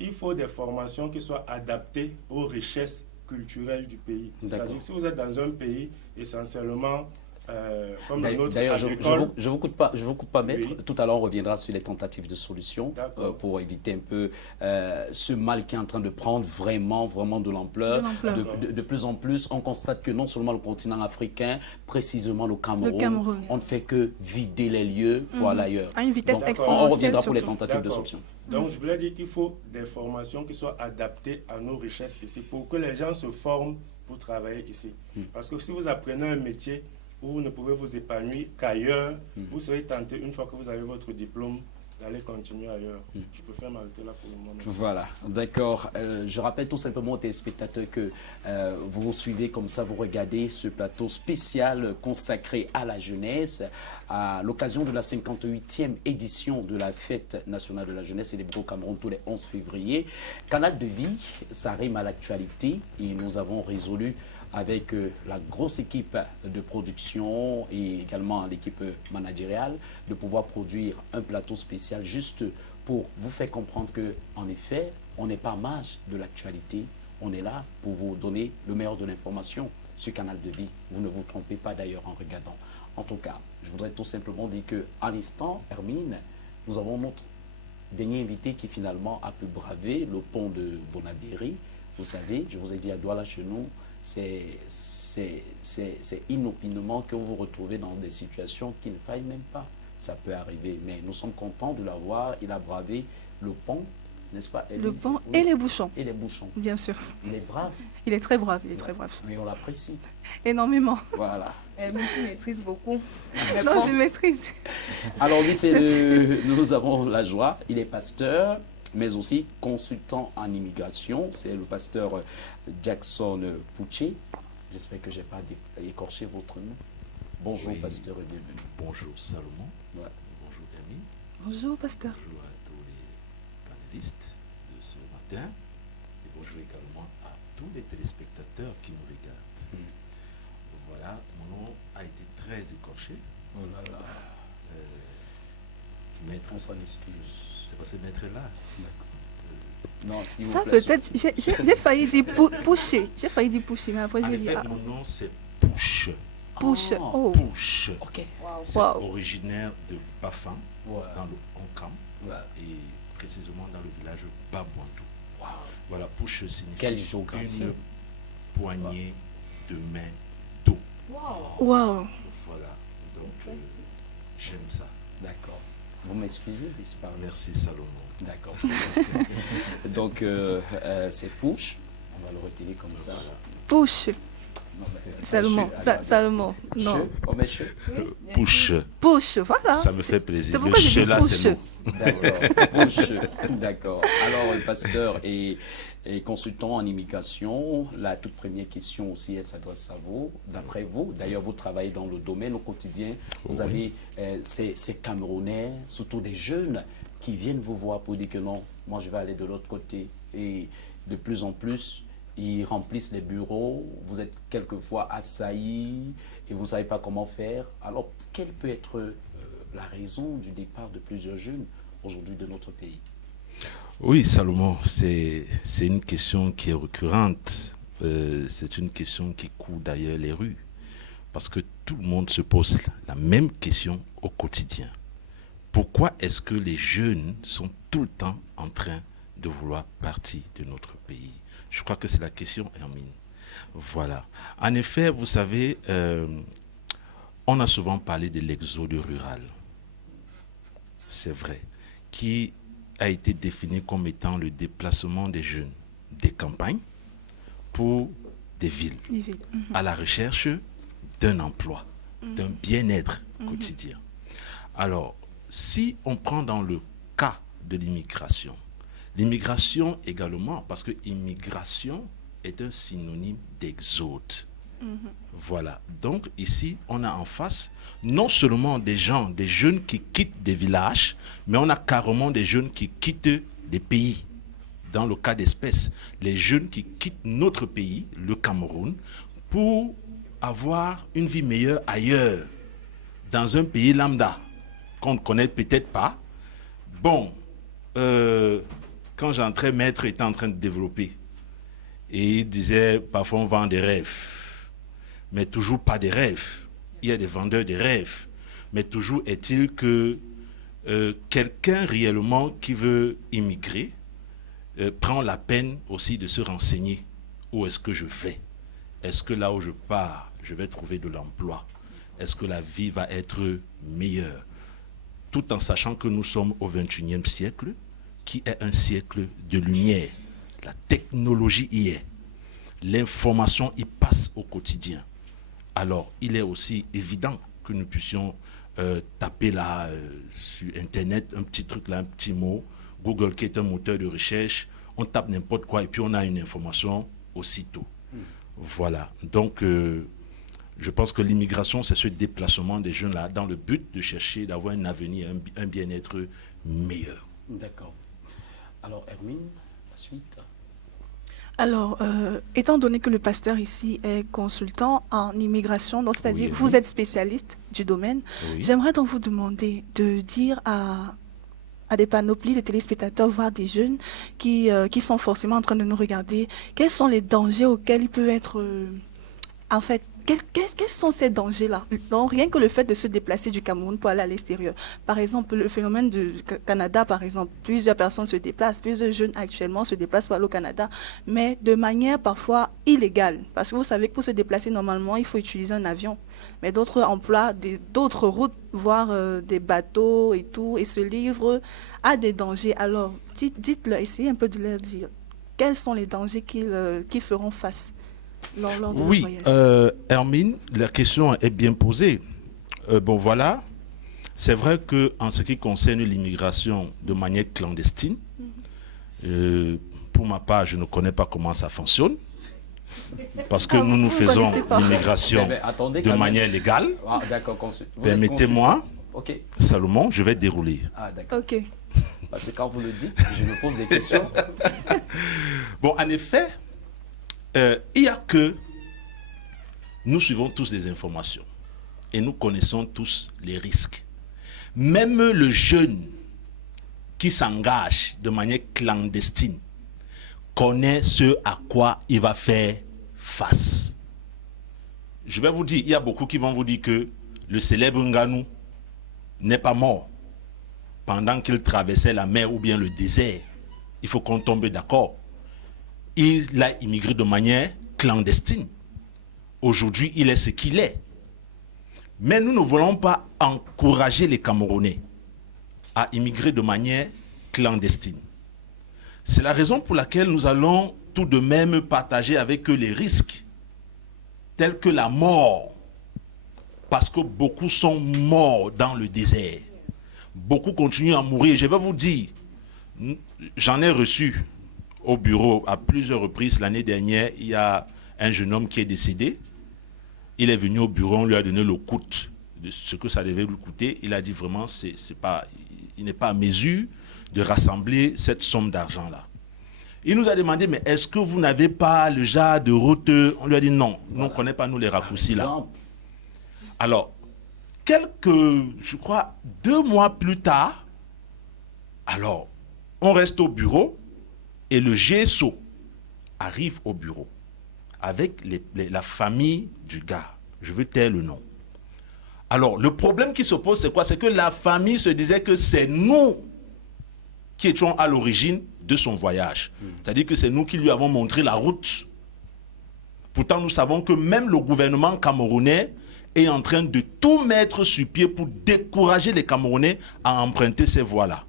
Il faut des formations qui soient adaptées aux richesses culturelles du pays. C'est-à-dire que si vous êtes dans un pays essentiellement D'ailleurs, je ne vous coupe pas, maître. Tout à l'heure, on reviendra sur les tentatives de solution pour éviter un peu ce mal qui est en train de prendre vraiment de l'ampleur. De plus en plus, on constate que non seulement le continent africain, précisément le Cameroun, on ne fait que vider les lieux pour aller ailleurs. À une vitesse exponentielle. On reviendra pour les tentatives de solution. Donc, je voulais dire qu'il faut des formations qui soient adaptées à nos richesses ici, pour que les gens se forment pour travailler ici. Parce que si vous apprenez un métier, où vous ne pouvez vous épanouir qu'ailleurs, vous serez tenté, une fois que vous avez votre diplôme, d'aller continuer ailleurs. Je préfère m'arrêter là pour le moment. Voilà, d'accord. Je rappelle tout simplement aux téléspectateurs que vous nous suivez comme ça, vous regardez ce plateau spécial consacré à la jeunesse, à l'occasion de la 58e édition de la Fête nationale de la jeunesse célébrée au Cameroun tous les 11 février. Canal de vie, ça rime à l'actualité et nous avons résolu avec la grosse équipe de production et également l'équipe managériale, de pouvoir produire un plateau spécial juste pour vous faire comprendre que, en effet, on n'est pas marge de l'actualité. On est là pour vous donner le meilleur de l'information sur Canal de Vie. Vous ne vous trompez pas d'ailleurs en regardant. En tout cas, je voudrais tout simplement dire qu'à l'instant, Hermine, nous avons notre dernier invité qui finalement a pu braver le pont de Bonabéry. Vous savez, je vous ai dit à Douala chez nous, c'est inopinément que vous vous retrouvez dans des situations qu'il ne faille même pas. Ça peut arriver, mais nous sommes contents de l'avoir. Il a bravé le pont, n'est-ce pas? Le pont et les bouchons. Et les bouchons. Bien sûr. Il est brave. Il est très brave, il est très brave. Mais on l'apprécie. Énormément. Voilà. Mais tu maîtrises beaucoup. Non, je maîtrise. Alors lui, nous avons la joie. Il est pasteur, mais aussi consultant en immigration. C'est le pasteur Jackson Pouché. J'espère que je n'ai pas écorché votre nom. Bonjour, oui. Pasteur, et bienvenue. Bonjour, Salomon. Ouais. Bonjour, Camille. Bonjour, pasteur. Bonjour à tous les panélistes de ce matin. Et bonjour également à tous les téléspectateurs qui nous regardent. Voilà, mon nom a été très écorché. Oh là là. Maître, on s'en excuse. C'est parce que maître est là. Non, s'il vous ça plaît, peut-être, j'ai failli dire Pouché. J'ai failli dire Pouché, mais après j'ai dit... Mon nom c'est Pouche. Pouche. Oh. Pouche. Ok. C'est originaire de Bafan, dans le Onkam, et précisément dans le village Babouantou. Voilà, Pouche signifie une poignée de main d'eau. Wow. Voilà, donc j'aime ça. D'accord. Vous m'excusez, n'est-ce pas? Merci, Salomon. D'accord. Donc, c'est Pouche. On va le retirer comme ça. Pouche. Salomon, Salomon, non. Pouche. Pouche, voilà. Ça me fait plaisir. Le che là, c'est nous. D'accord. Pouche. D'accord. Alors, le pasteur est consultant en immigration. La toute première question aussi, elle s'adresse à vous. D'après vous, d'ailleurs, vous travaillez dans le domaine au quotidien. Vous avez ces Camerounais, surtout des jeunes, qui viennent vous voir pour dire que non, moi je vais aller de l'autre côté. Et de plus en plus, ils remplissent les bureaux, vous êtes quelquefois assaillis et vous ne savez pas comment faire. Alors, quelle peut être la raison du départ de plusieurs jeunes aujourd'hui de notre pays? Oui, Salomon, c'est une question qui est récurrente. C'est une question qui court d'ailleurs les rues. Parce que tout le monde se pose la même question au quotidien. Pourquoi est-ce que les jeunes sont tout le temps en train de vouloir partir de notre pays? Je crois que c'est la question, Hermine. Voilà. En effet, vous savez, on a souvent parlé de l'exode rural. C'est vrai. Qui a été défini comme étant le déplacement des jeunes des campagnes pour des villes. À la recherche d'un emploi, d'un bien-être quotidien. Alors, si on prend dans le cas de l'immigration également, parce que immigration est un synonyme d'exode. Voilà. Donc ici, on a en face non seulement des jeunes qui quittent des villages, mais on a carrément des jeunes qui quittent des pays. Dans le cas d'espèce, les jeunes qui quittent notre pays, le Cameroun, pour avoir une vie meilleure ailleurs, dans un pays lambda, qu'on ne connaît peut-être pas. Bon, quand j'entrais, Maître était en train de développer. Et il disait, parfois on vend des rêves, mais toujours pas des rêves. Il y a des vendeurs de rêves. Mais toujours est-il que quelqu'un réellement qui veut immigrer prend la peine aussi de se renseigner. Où est-ce que je vais? Est-ce que là où je pars, je vais trouver de l'emploi? Est-ce que la vie va être meilleure? Tout en sachant que nous sommes au XXIe siècle, qui est un siècle de lumière. La technologie y est. L'information y passe au quotidien. Alors, il est aussi évident que nous puissions taper là, sur Internet, un petit truc là, un petit mot, Google qui est un moteur de recherche, on tape n'importe quoi et puis on a une information aussitôt. Voilà. Donc, je pense que l'immigration, c'est ce déplacement des jeunes là dans le but de chercher d'avoir un avenir, un bien-être meilleur. D'accord. Alors, Hermine, la suite? Alors, étant donné que le pasteur ici est consultant en immigration, donc c'est-à-dire Oui. vous êtes spécialiste du domaine, Oui. j'aimerais donc vous demander de dire à des panoplies de téléspectateurs, voire des jeunes qui sont forcément en train de nous regarder, quels sont les dangers auxquels ils peuvent être... en fait, quels sont ces dangers-là? Donc, rien que le fait de se déplacer du Cameroun pour aller à l'extérieur. Par exemple, le phénomène du Canada, par exemple, plusieurs personnes se déplacent, plusieurs jeunes actuellement se déplacent pour aller au Canada, mais de manière parfois illégale. Parce que vous savez que pour se déplacer, normalement, il faut utiliser un avion. Mais d'autres emploient d'autres routes, voire des bateaux et tout, et se livrent à des dangers. Alors, dites-leur, essayez un peu de leur dire quels sont les dangers qu'ils feront face. Lors de Oui, Hermine, la question est bien posée. Bon, voilà. C'est vrai qu'en ce qui concerne l'immigration de manière clandestine, pour ma part, je ne connais pas comment ça fonctionne. Parce que nous faisons l'immigration de manière légale. Ah, permettez-moi, okay. Salomon, je vais dérouler. Ah, d'accord. Ok. Parce que quand vous le dites, je me pose des questions. Bon, en effet, il y a que nous suivons tous des informations et nous connaissons tous les risques. Même le jeune qui s'engage de manière clandestine connaît ce à quoi il va faire face. Je vais vous dire, il y a beaucoup qui vont vous dire que le célèbre Nganou n'est pas mort pendant qu'il traversait la mer ou bien le désert. Il faut qu'on tombe d'accord. Il a immigré de manière clandestine. Aujourd'hui, il est ce qu'il est. Mais nous ne voulons pas encourager les Camerounais à immigrer de manière clandestine. C'est la raison pour laquelle nous allons tout de même partager avec eux les risques, tels que la mort, parce que beaucoup sont morts dans le désert. Beaucoup continuent à mourir. Je vais vous dire, j'en ai reçu au bureau à plusieurs reprises. L'année dernière, il y a un jeune homme qui est décédé. Il est venu au bureau, on lui a donné le coût de ce que ça devait lui coûter. Il a dit vraiment, il n'est pas à mesure de rassembler cette somme d'argent-là. Il nous a demandé, mais est-ce que vous n'avez pas le genre de route? On lui a dit non, nous ne connaissons pas nous les raccourcis là. Alors, je crois, 2 mois plus tard, alors, on reste au bureau et le GSO arrive au bureau avec la famille du gars. Je veux taire le nom. Alors, le problème qui se pose, c'est quoi? C'est que la famille se disait que c'est nous qui étions à l'origine de son voyage. C'est-à-dire que c'est nous qui lui avons montré la route. Pourtant, nous savons que même le gouvernement camerounais est en train de tout mettre sur pied pour décourager les Camerounais à emprunter ces voies-là.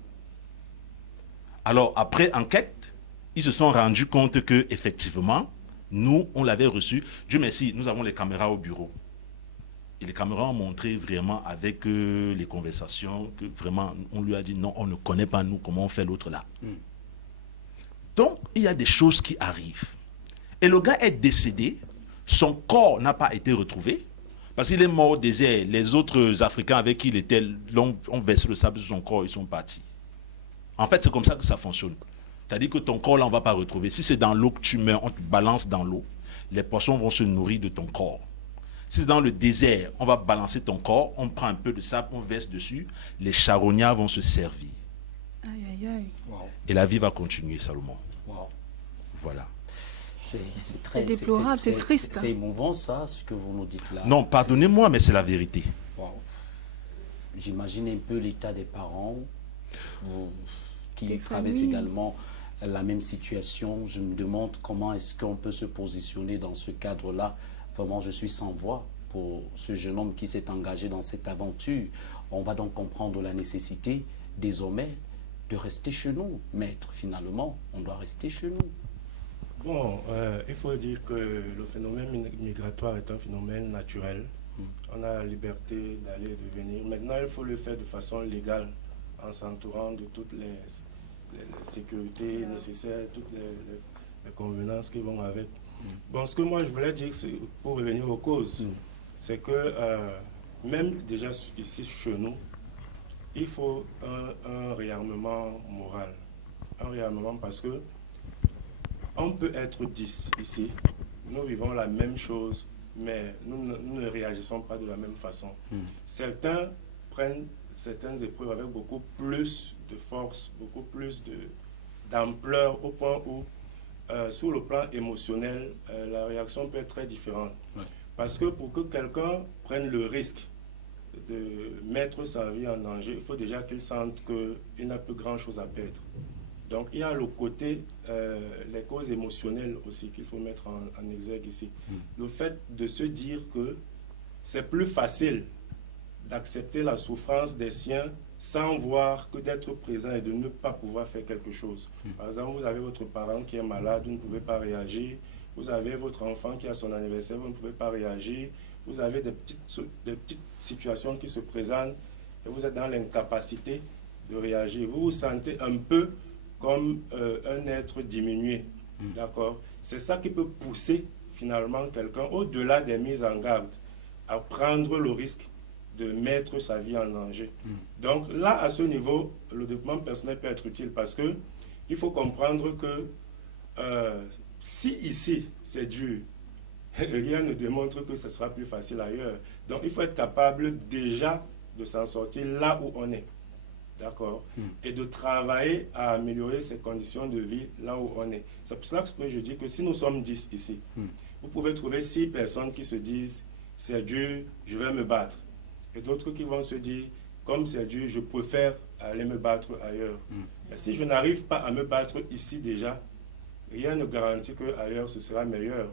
Alors, après enquête, ils se sont rendus compte que effectivement, nous, on l'avait reçu. Dieu merci, nous avons les caméras au bureau. Et les caméras ont montré vraiment avec les conversations que vraiment, on lui a dit non, on ne connaît pas nous comment on fait l'autre là. Donc, il y a des choses qui arrivent. Et le gars est décédé, son corps n'a pas été retrouvé, parce qu'il est mort au désert. Les autres Africains avec qui il était, ont versé le sable sur son corps, ils sont partis. En fait, c'est comme ça que ça fonctionne. C'est-à-dire que ton corps, là, on ne va pas retrouver. Si c'est dans l'eau que tu meurs, on te balance dans l'eau, les poissons vont se nourrir de ton corps. Si c'est dans le désert, on va balancer ton corps, on prend un peu de sable, on verse dessus, les charognards vont se servir. Aïe, aïe, aïe. Wow. Et la vie va continuer, Salomon. Wow. Voilà. C'est très déplorable, c'est triste. C'est émouvant, ça, ce que vous nous dites là. Non, pardonnez-moi, mais c'est la vérité. Wow. J'imagine un peu l'état des parents qui traversent également la même situation. Je me demande comment est-ce qu'on peut se positionner dans ce cadre-là. Vraiment, je suis sans voix pour ce jeune homme qui s'est engagé dans cette aventure. On va donc comprendre la nécessité, désormais, de rester chez nous. Maître, finalement, on doit rester chez nous. Bon, il faut dire que le phénomène migratoire est un phénomène naturel. On a la liberté d'aller et de venir. Maintenant, il faut le faire de façon légale, en s'entourant de toutes les sécurités nécessaires, toutes les convenances qui vont avec. Bon, ce que moi je voulais dire, c'est, pour revenir aux causes, c'est que même déjà ici chez nous, il faut un réarmement moral. Un réarmement parce que on peut être 10 ici, nous vivons la même chose, mais nous ne réagissons pas de la même façon. Certains prennent certaines épreuves avec beaucoup plus de force, beaucoup plus d'ampleur, au point où, sur le plan émotionnel, la réaction peut être très différente. Ouais. Parce que pour que quelqu'un prenne le risque de mettre sa vie en danger, il faut déjà qu'il sente qu'il n'a plus grand-chose à perdre. Donc il y a le côté, les causes émotionnelles aussi qu'il faut mettre en exergue ici. Le fait de se dire que c'est plus facile d'accepter la souffrance des siens sans voir que d'être présent et de ne pas pouvoir faire quelque chose. Par exemple, vous avez votre parent qui est malade, vous ne pouvez pas réagir. Vous avez votre enfant qui a son anniversaire, vous ne pouvez pas réagir. Vous avez des petites situations qui se présentent et vous êtes dans l'incapacité de réagir. Vous vous sentez un peu comme un être diminué. D'accord? C'est ça qui peut pousser finalement quelqu'un, au-delà des mises en garde, à prendre le risque de mettre sa vie en danger. Donc là, à ce niveau, le développement personnel peut être utile parce que il faut comprendre que si ici c'est dur, rien ne démontre que ce sera plus facile ailleurs. Donc il faut être capable déjà de s'en sortir là où on est. D'accord? Et de travailler à améliorer ses conditions de vie là où on est. C'est pour cela que je dis que si nous sommes 10 ici, vous pouvez trouver 6 personnes qui se disent c'est dur, je vais me battre. Et d'autres qui vont se dire comme c'est dur, je préfère aller me battre ailleurs. Mais si je n'arrive pas à me battre ici déjà, rien ne garantit qu'ailleurs ce sera meilleur.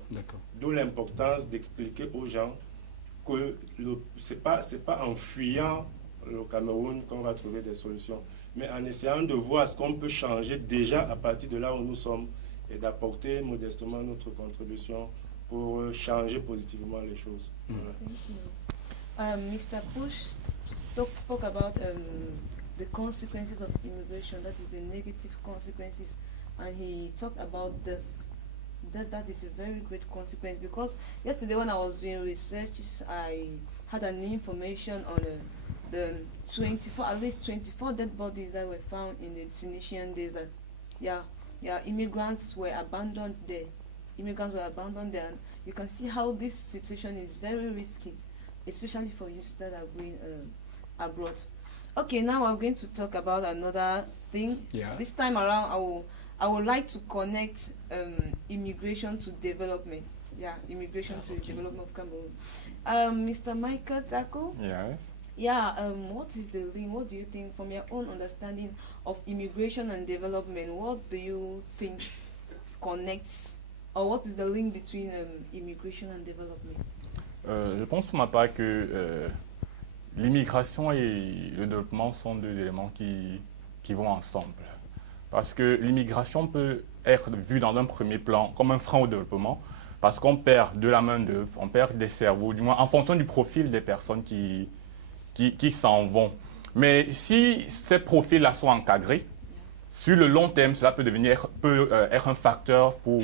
D'où l'importance d'expliquer aux gens que ce n'est pas en fuyant le Cameroun qu'on va trouver des solutions, mais en essayant de voir ce qu'on peut changer déjà à partir de là où nous sommes et d'apporter modestement notre contribution pour changer positivement les choses. Mr. Push spoke about the consequences of immigration, that is the negative consequences, and he talked about death. That is a very great consequence, because yesterday when I was doing research, I had an information on the at least 24 dead bodies that were found in the Tunisian desert. Immigrants were abandoned there. And you can see how this situation is very risky, especially for youths that are going abroad. Okay, now I'm going to talk about another thing. This time around, I would like to connect immigration to development. Immigration to development of Cameroon. Mr. Michael Tako? Yes. What is the link? What do you think, from your own understanding of immigration and development, what do you think connects, or what is the link between immigration and development? Je pense pour ma part que l'immigration et le développement sont deux éléments qui vont ensemble. Parce que l'immigration peut être vue dans un premier plan comme un frein au développement, parce qu'on perd de la main-d'œuvre, on perd des cerveaux, du moins en fonction du profil des personnes qui s'en vont. Mais si ces profils-là sont encadrés, sur le long terme, cela peut être un facteur pour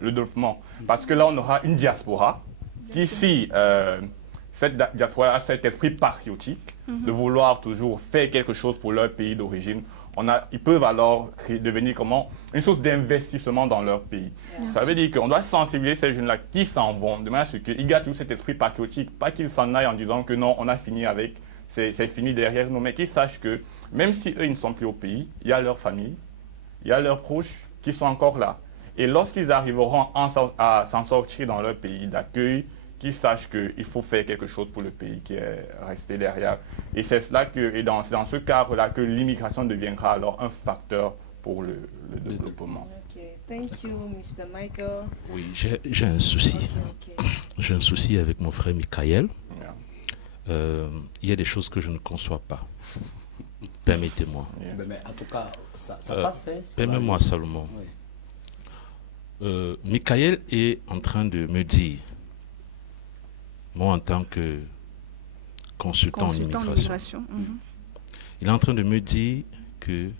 le développement. Parce que là, on aura une diaspora qui, si cette diaspora a cet esprit patriotique de vouloir toujours faire quelque chose pour leur pays d'origine, ils peuvent alors devenir une source d'investissement dans leur pays. Ça veut dire qu'on doit sensibiliser ces jeunes-là qui s'en vont, de manière à ce qu'ils gardent tout cet esprit patriotique, pas qu'ils s'en aillent en disant que non, on a fini avec, c'est fini derrière nous, mais qu'ils sachent que même si eux ils ne sont plus au pays, il y a leur famille, il y a leurs proches qui sont encore là. Et lorsqu'ils arriveront à s'en sortir dans leur pays d'accueil, qu'ils sachent qu'il faut faire quelque chose pour le pays qui est resté derrière. Et c'est dans ce cadre-là que l'immigration deviendra alors un facteur pour le développement. Okay, thank you, Mr. Michael. Oui, j'ai un souci. J'ai un souci avec mon frère Michael. Il y a des choses que je ne conçois pas. Permettez-moi. Mais en tout cas, ça passait. Permettez-moi seulement. Oui. Michael est en train de me dire, moi en tant que consultant en immigration, il est en train de me dire que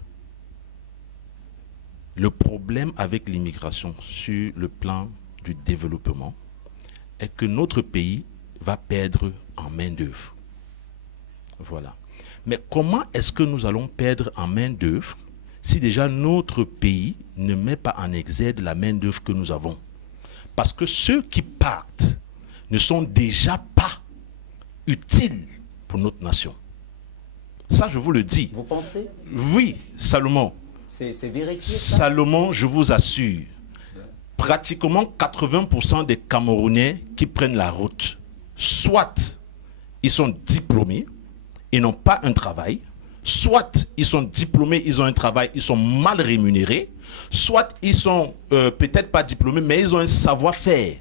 le problème avec l'immigration sur le plan du développement est que notre pays va perdre en main-d'œuvre. Voilà. Mais comment est-ce que nous allons perdre en main-d'œuvre si déjà notre pays ne met pas en exergue la main-d'œuvre que nous avons. Parce que ceux qui partent ne sont déjà pas utiles pour notre nation. Ça, je vous le dis. Vous pensez? Oui, Salomon. C'est vérifié ça? Salomon, je vous assure, pratiquement 80% des Camerounais qui prennent la route, soit ils sont diplômés, ils n'ont pas un travail, soit ils sont diplômés, ils ont un travail, ils sont mal rémunérés, soit ils sont peut-être pas diplômés, mais ils ont un savoir-faire.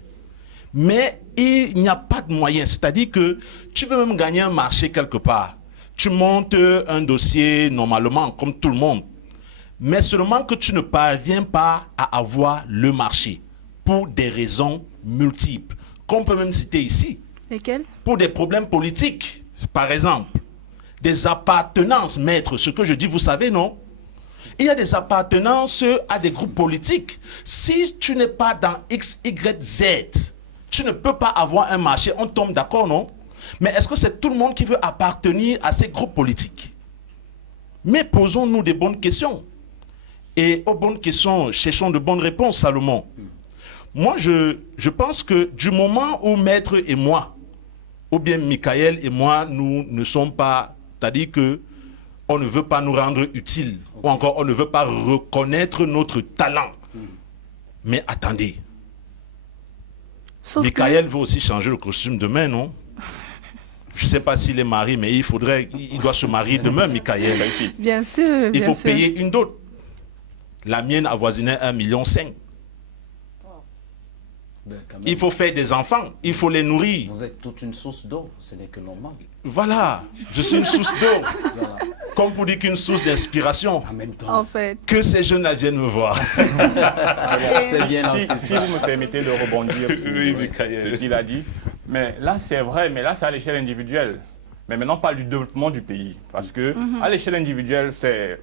Mais il n'y a pas de moyen. C'est-à-dire que tu veux même gagner un marché quelque part. Tu montes un dossier normalement, comme tout le monde. Mais seulement que tu ne parviens pas à avoir le marché. Pour des raisons multiples. Qu'on peut même citer ici. Lesquelles? Pour des problèmes politiques, par exemple. Des appartenances, maître. Ce que je dis, vous savez, non? Il y a des appartenances à des groupes politiques. Si tu n'es pas dans X, Y, Z, tu ne peux pas avoir un marché. On tombe d'accord, non? Mais est-ce que c'est tout le monde qui veut appartenir à ces groupes politiques? Mais posons-nous des bonnes questions. Et aux bonnes questions, cherchons de bonnes réponses, Salomon. Moi, je pense que du moment où Maître et moi, ou bien Michael et moi, nous ne sommes pas, c'est-à-dire que on ne veut pas nous rendre utiles, ou encore on ne veut pas reconnaître notre talent. Mais attendez. Michael veut aussi changer le costume demain, non? Je ne sais pas s'il est marié, mais il doit se marier demain, Michael. Bien sûr, il faut payer une dot. La mienne avoisinait 1,5 million. Il faut faire des enfants, il faut les nourrir. Vous êtes toute une source d'eau, ce n'est que normal. Voilà, je suis une source d'eau. Voilà. Comme pour dire qu'une source d'inspiration. En même temps. En fait. Que ces jeunes-là viennent me voir. C'est bien. Si vous me permettez de rebondir sur ce qu'il a dit. Mais là, c'est vrai, mais là, c'est à l'échelle individuelle. Mais maintenant, on parle du développement du pays. Parce que à l'échelle individuelle,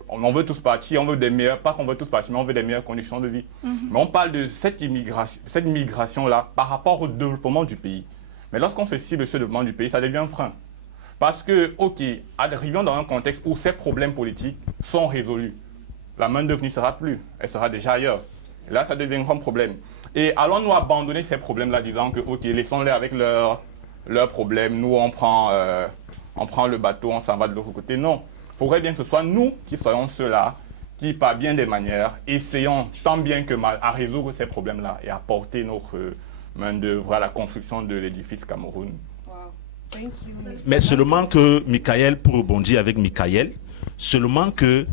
on veut tous partir, on veut des meilleures, pas qu'on veut tous partir, mais on veut des meilleures conditions de vie. Mais on parle de cette migration-là par rapport au développement du pays. Mais lorsqu'on fait cible ce développement du pays, ça devient un frein. Parce que, ok, arrivons dans un contexte où ces problèmes politiques sont résolus. La main-d'œuvre n'y sera plus, elle sera déjà ailleurs. Et là, ça devient un grand problème. Et allons-nous abandonner ces problèmes-là, disant que, ok, laissons-les avec leurs problèmes, nous on prend le bateau, on s'en va de l'autre côté. Non, il faudrait bien que ce soit nous qui soyons ceux-là, qui par bien des manières, essayons tant bien que mal à résoudre ces problèmes-là et à porter notre main-d'œuvre à la construction de l'édifice Cameroun. Mais seulement que, Michael, pour rebondir avec Michael, seulement que,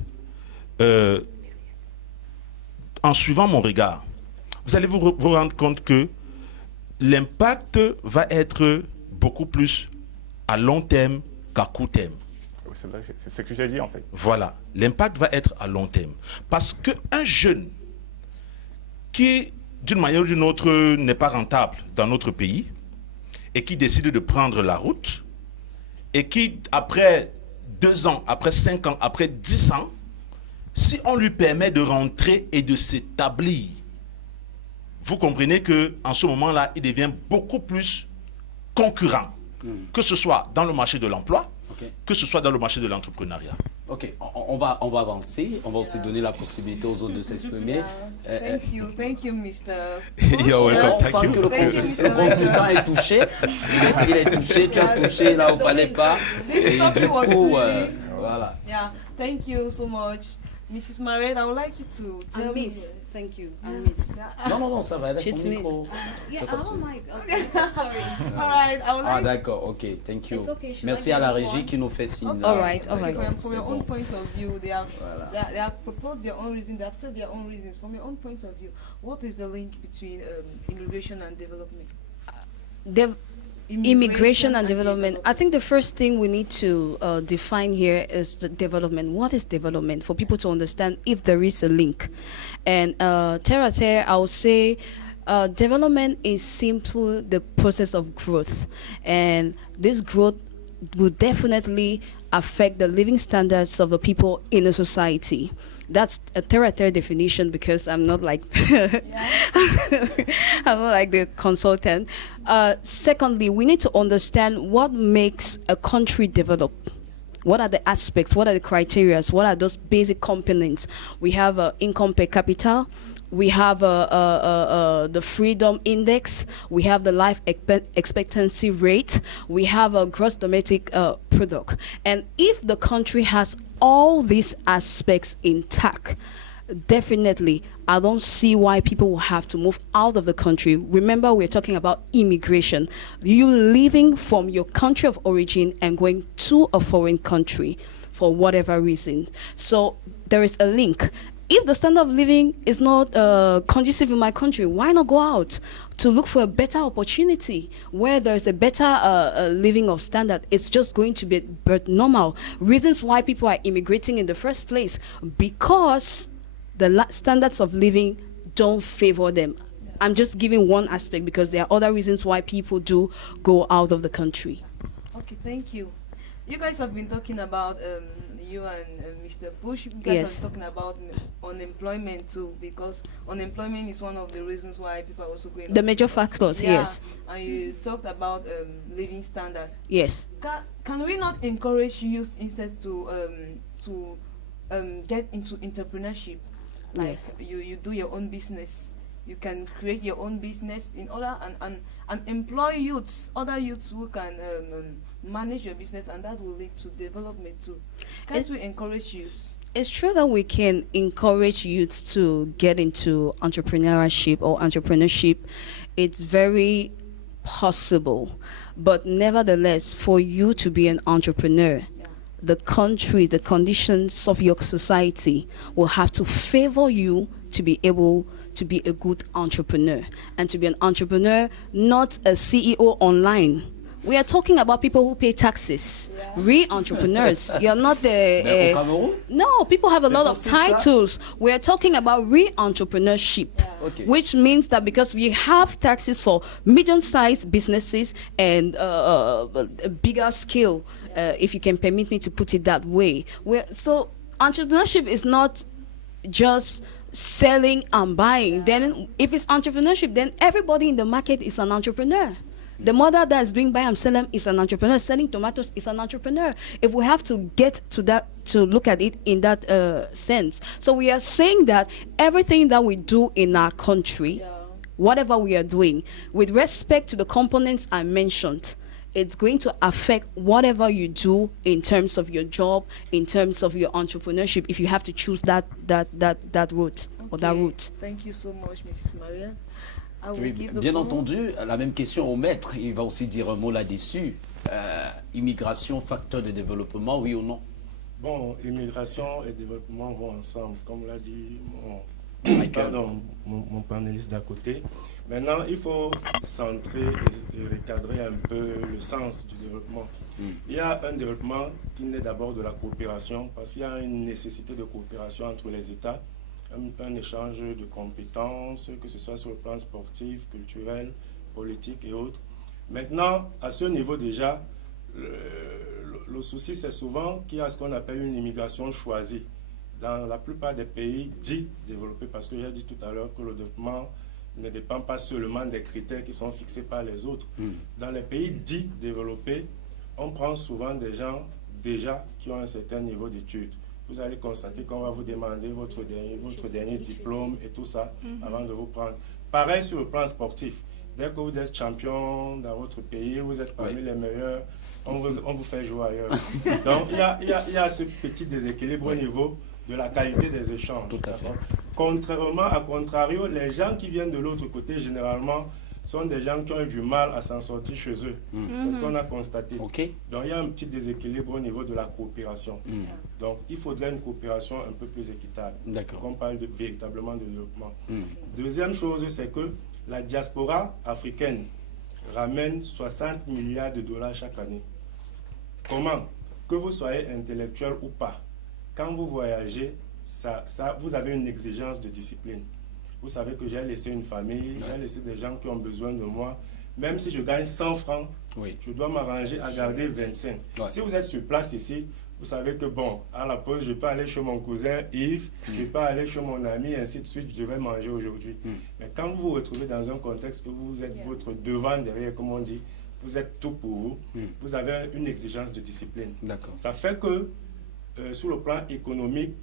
en suivant mon regard, vous allez vous rendre compte que l'impact va être beaucoup plus à long terme qu'à court terme. C'est ce que j'ai dit en fait. Voilà, l'impact va être à long terme. Parce qu'un jeune qui, d'une manière ou d'une autre, n'est pas rentable dans notre pays et qui décide de prendre la route et qui, après 2 ans, après 5 ans, après 10 ans, si on lui permet de rentrer et de s'établir, vous comprenez qu'en ce moment-là, il devient beaucoup plus concurrent, que ce soit dans le marché de l'emploi, que ce soit dans le marché de l'entrepreneuriat. Ok, on va avancer, on va aussi donner la possibilité aux autres de s'exprimer. Thank you, Mr. You're welcome. On sent que le consultant est touché. Il est touché, tu as touché là où il ne fallait pas. Et du coup, voilà. Yeah, thank you so much. Mrs. Marriott, I would like you to tell me. Thank you. I miss. Non, ça va. She's son micro. Yeah, oh my God. Sorry. All right, I would like. D'accord, ok, thank you. Okay. Merci à la régie qui nous fait signe. Okay. All right. From your own point of view, they have proposed their own reasons. They have said their own reasons. From your own point of view, what is the link between immigration and development? Immigration and development. I think the first thing we need to define here is the development. What is development for people to understand if there is a link? And terre, I would say development is simply the process of growth. And this growth will definitely affect the living standards of the people in a society. That's a terre definition because I'm not like I'm not like the consultant. Secondly, we need to understand what makes a country develop. What are the aspects? What are the criteria? What are those basic components? We have income per capita. We have the freedom index. We have the life expectancy rate. We have a gross domestic product. And if the country has all these aspects intact, definitely, I don't see why people will have to move out of the country. Remember, we're talking about immigration. You leaving from your country of origin and going to a foreign country for whatever reason. So there is a link. If the standard of living is not conducive in my country, why not go out to look for a better opportunity where there's a better living of standard? It's just going to be but normal. Reasons why people are immigrating in the first place, because the standards of living don't favor them. I'm just giving one aspect because there are other reasons why people do go out of the country. Okay, thank you. You guys have been talking about, you and Mr. Bush, you guys Yes. are talking about unemployment too, because unemployment is one of the reasons why people are also going The out. major factors, Yeah, yes. and you talked about living standard. Yes. Can we not encourage youth instead to get into entrepreneurship? Like you do your own business. You can create your own business in order and employ youths, other youths who can manage your business, and that will lead to development too. Can't we encourage youths? It's true that we can encourage youths to get into entrepreneurship or entrepreneurship. It's very possible. But nevertheless, for you to be an entrepreneur, the country, the conditions of your society will have to favor you to be able to be a good entrepreneur. And to be an entrepreneur, not a CEO online. We are talking about people who pay taxes, real entrepreneurs. You're not the... no, people have a lot of titles. We are talking about real entrepreneurship, which means that because we have taxes for medium-sized businesses and a bigger scale, if you can permit me to put it that way. So entrepreneurship is not just selling and buying. Then if it's entrepreneurship, then everybody in the market is an entrepreneur. The mother that is doing buy and sell is an entrepreneur. Selling tomatoes is an entrepreneur. If we have to get to that, to look at it in that sense. So we are saying that everything that we do in our country, whatever we are doing, with respect to the components I mentioned, it's going to affect whatever you do in terms of your job, in terms of your entrepreneurship, if you have to choose that route or that route. Thank you so much, Mrs. Maria. Oui, bien entendu, la même question au maître, il va aussi dire un mot là-dessus. Immigration, facteur de développement, oui ou non? Bon, immigration et développement vont ensemble, comme l'a dit mon panéliste d'à côté. Maintenant, il faut centrer et recadrer un peu le sens du développement. Il y a un développement qui naît d'abord de la coopération, parce qu'il y a une nécessité de coopération entre les États. Un échange de compétences, que ce soit sur le plan sportif, culturel, politique et autres. Maintenant, à ce niveau déjà, le souci c'est souvent qu'il y a ce qu'on appelle une immigration choisie. Dans la plupart des pays dits développés, parce que j'ai dit tout à l'heure que le développement ne dépend pas seulement des critères qui sont fixés par les autres. Dans les pays dits développés, on prend souvent des gens déjà qui ont un certain niveau d'études. Vous allez constater qu'on va vous demander votre dernier diplôme et tout ça avant de vous prendre. Pareil sur le plan sportif. Dès que vous êtes champion dans votre pays, vous êtes parmi les meilleurs, on vous fait jouer ailleurs. Donc il y a ce petit déséquilibre au niveau de la qualité des échanges. Tout à fait. Contrairement à contrario, les gens qui viennent de l'autre côté, généralement, sont des gens qui ont eu du mal à s'en sortir chez eux. C'est ce qu'on a constaté. Donc il y a un petit déséquilibre au niveau de la coopération. Donc il faudrait une coopération un peu plus équitable. Qu'on parle véritablement de développement. Deuxième chose, c'est que la diaspora africaine ramène 60 milliards de dollars chaque année. Comment? Que vous soyez intellectuel ou pas, quand vous voyagez, vous avez une exigence de discipline. Vous savez que j'ai laissé une famille, j'ai laissé des gens qui ont besoin de moi. Même si je gagne 100 francs, je dois m'arranger à garder 25. Si vous êtes sur place ici, vous savez que bon, à la pause, je peux aller chez mon cousin Yves, je peux aller chez mon ami, ainsi de suite, je vais manger aujourd'hui. Mais quand vous vous retrouvez dans un contexte où vous êtes votre devant derrière, comme on dit, vous êtes tout pour vous, vous avez une exigence de discipline. Ça fait que, sur le plan économique,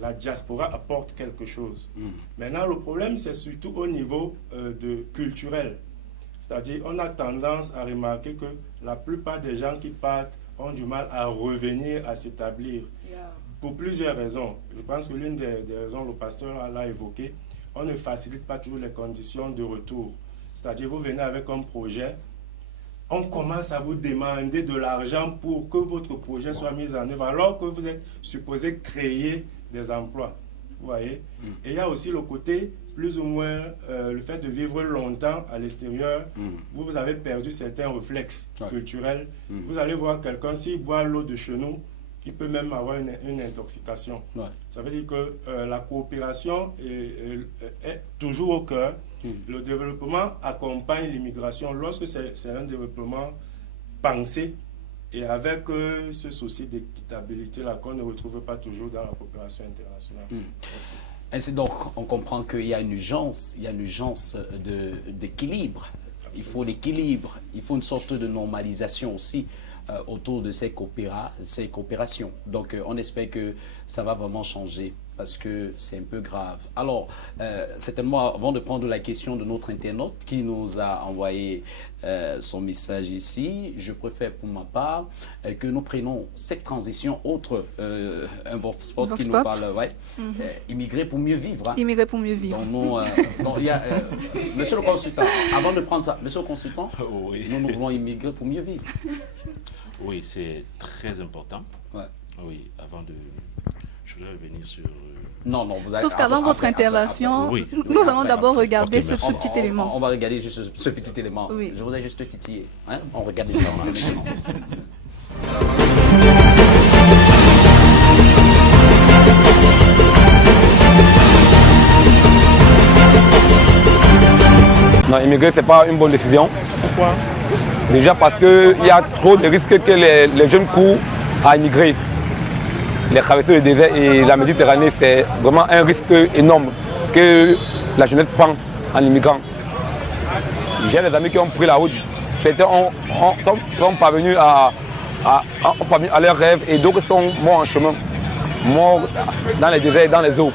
la diaspora apporte quelque chose. Maintenant, le problème, c'est surtout au niveau culturel. C'est-à-dire, on a tendance à remarquer que la plupart des gens qui partent ont du mal à revenir, à s'établir. Pour plusieurs raisons. Je pense que l'une des raisons, le pasteur l'a évoqué, on ne facilite pas toujours les conditions de retour. C'est-à-dire, vous venez avec un projet, on commence à vous demander de l'argent pour que votre projet soit mis en œuvre, alors que vous êtes supposé créer des emplois. Vous voyez? Et il y a aussi le côté, plus ou moins, le fait de vivre longtemps à l'extérieur, vous avez perdu certains réflexes culturels. Vous allez voir quelqu'un, s'il boit l'eau de chez nous, il peut même avoir une intoxication. Ça veut dire que la coopération est toujours au cœur. Le développement accompagne l'immigration lorsque c'est un développement pensé et avec ce souci d'équitabilité-là qu'on ne retrouve pas toujours dans la coopération internationale. Ainsi donc, on comprend qu'il y a une urgence, d'équilibre. Il faut l'équilibre, il faut une sorte de normalisation aussi autour de ces coopérations. Donc, on espère que ça va vraiment changer parce que c'est un peu grave. Alors, certainement, avant de prendre la question de notre internaute qui nous a envoyé son message ici, je préfère pour ma part que nous prenions cette transition autre, un Vox Pop qui nous parle, immigrer pour mieux vivre. Hein. Immigrer pour mieux vivre. Donc, il y a, monsieur le consultant, avant de prendre ça, monsieur le consultant, nous voulons immigrer pour mieux vivre. Oui, c'est très important. Oui, avant de... Je voudrais revenir sur... Non, vous avez... Sauf qu'avant votre intervention, nous allons d'abord regarder ce petit élément. On va regarder juste ce petit élément. Oui. Je vous ai juste titillé. Hein? On regarde les éléments. Non, immigrer, ce n'est pas une bonne décision. Pourquoi? Déjà parce qu'il y a trop de risques que les jeunes courent à immigrer. Les traversées du désert et la Méditerranée, c'est vraiment un risque énorme que la jeunesse prend en immigrant. J'ai des amis qui ont pris la route. Certains sont parvenus à leurs rêves et d'autres sont morts en chemin, morts dans les déserts et dans les eaux.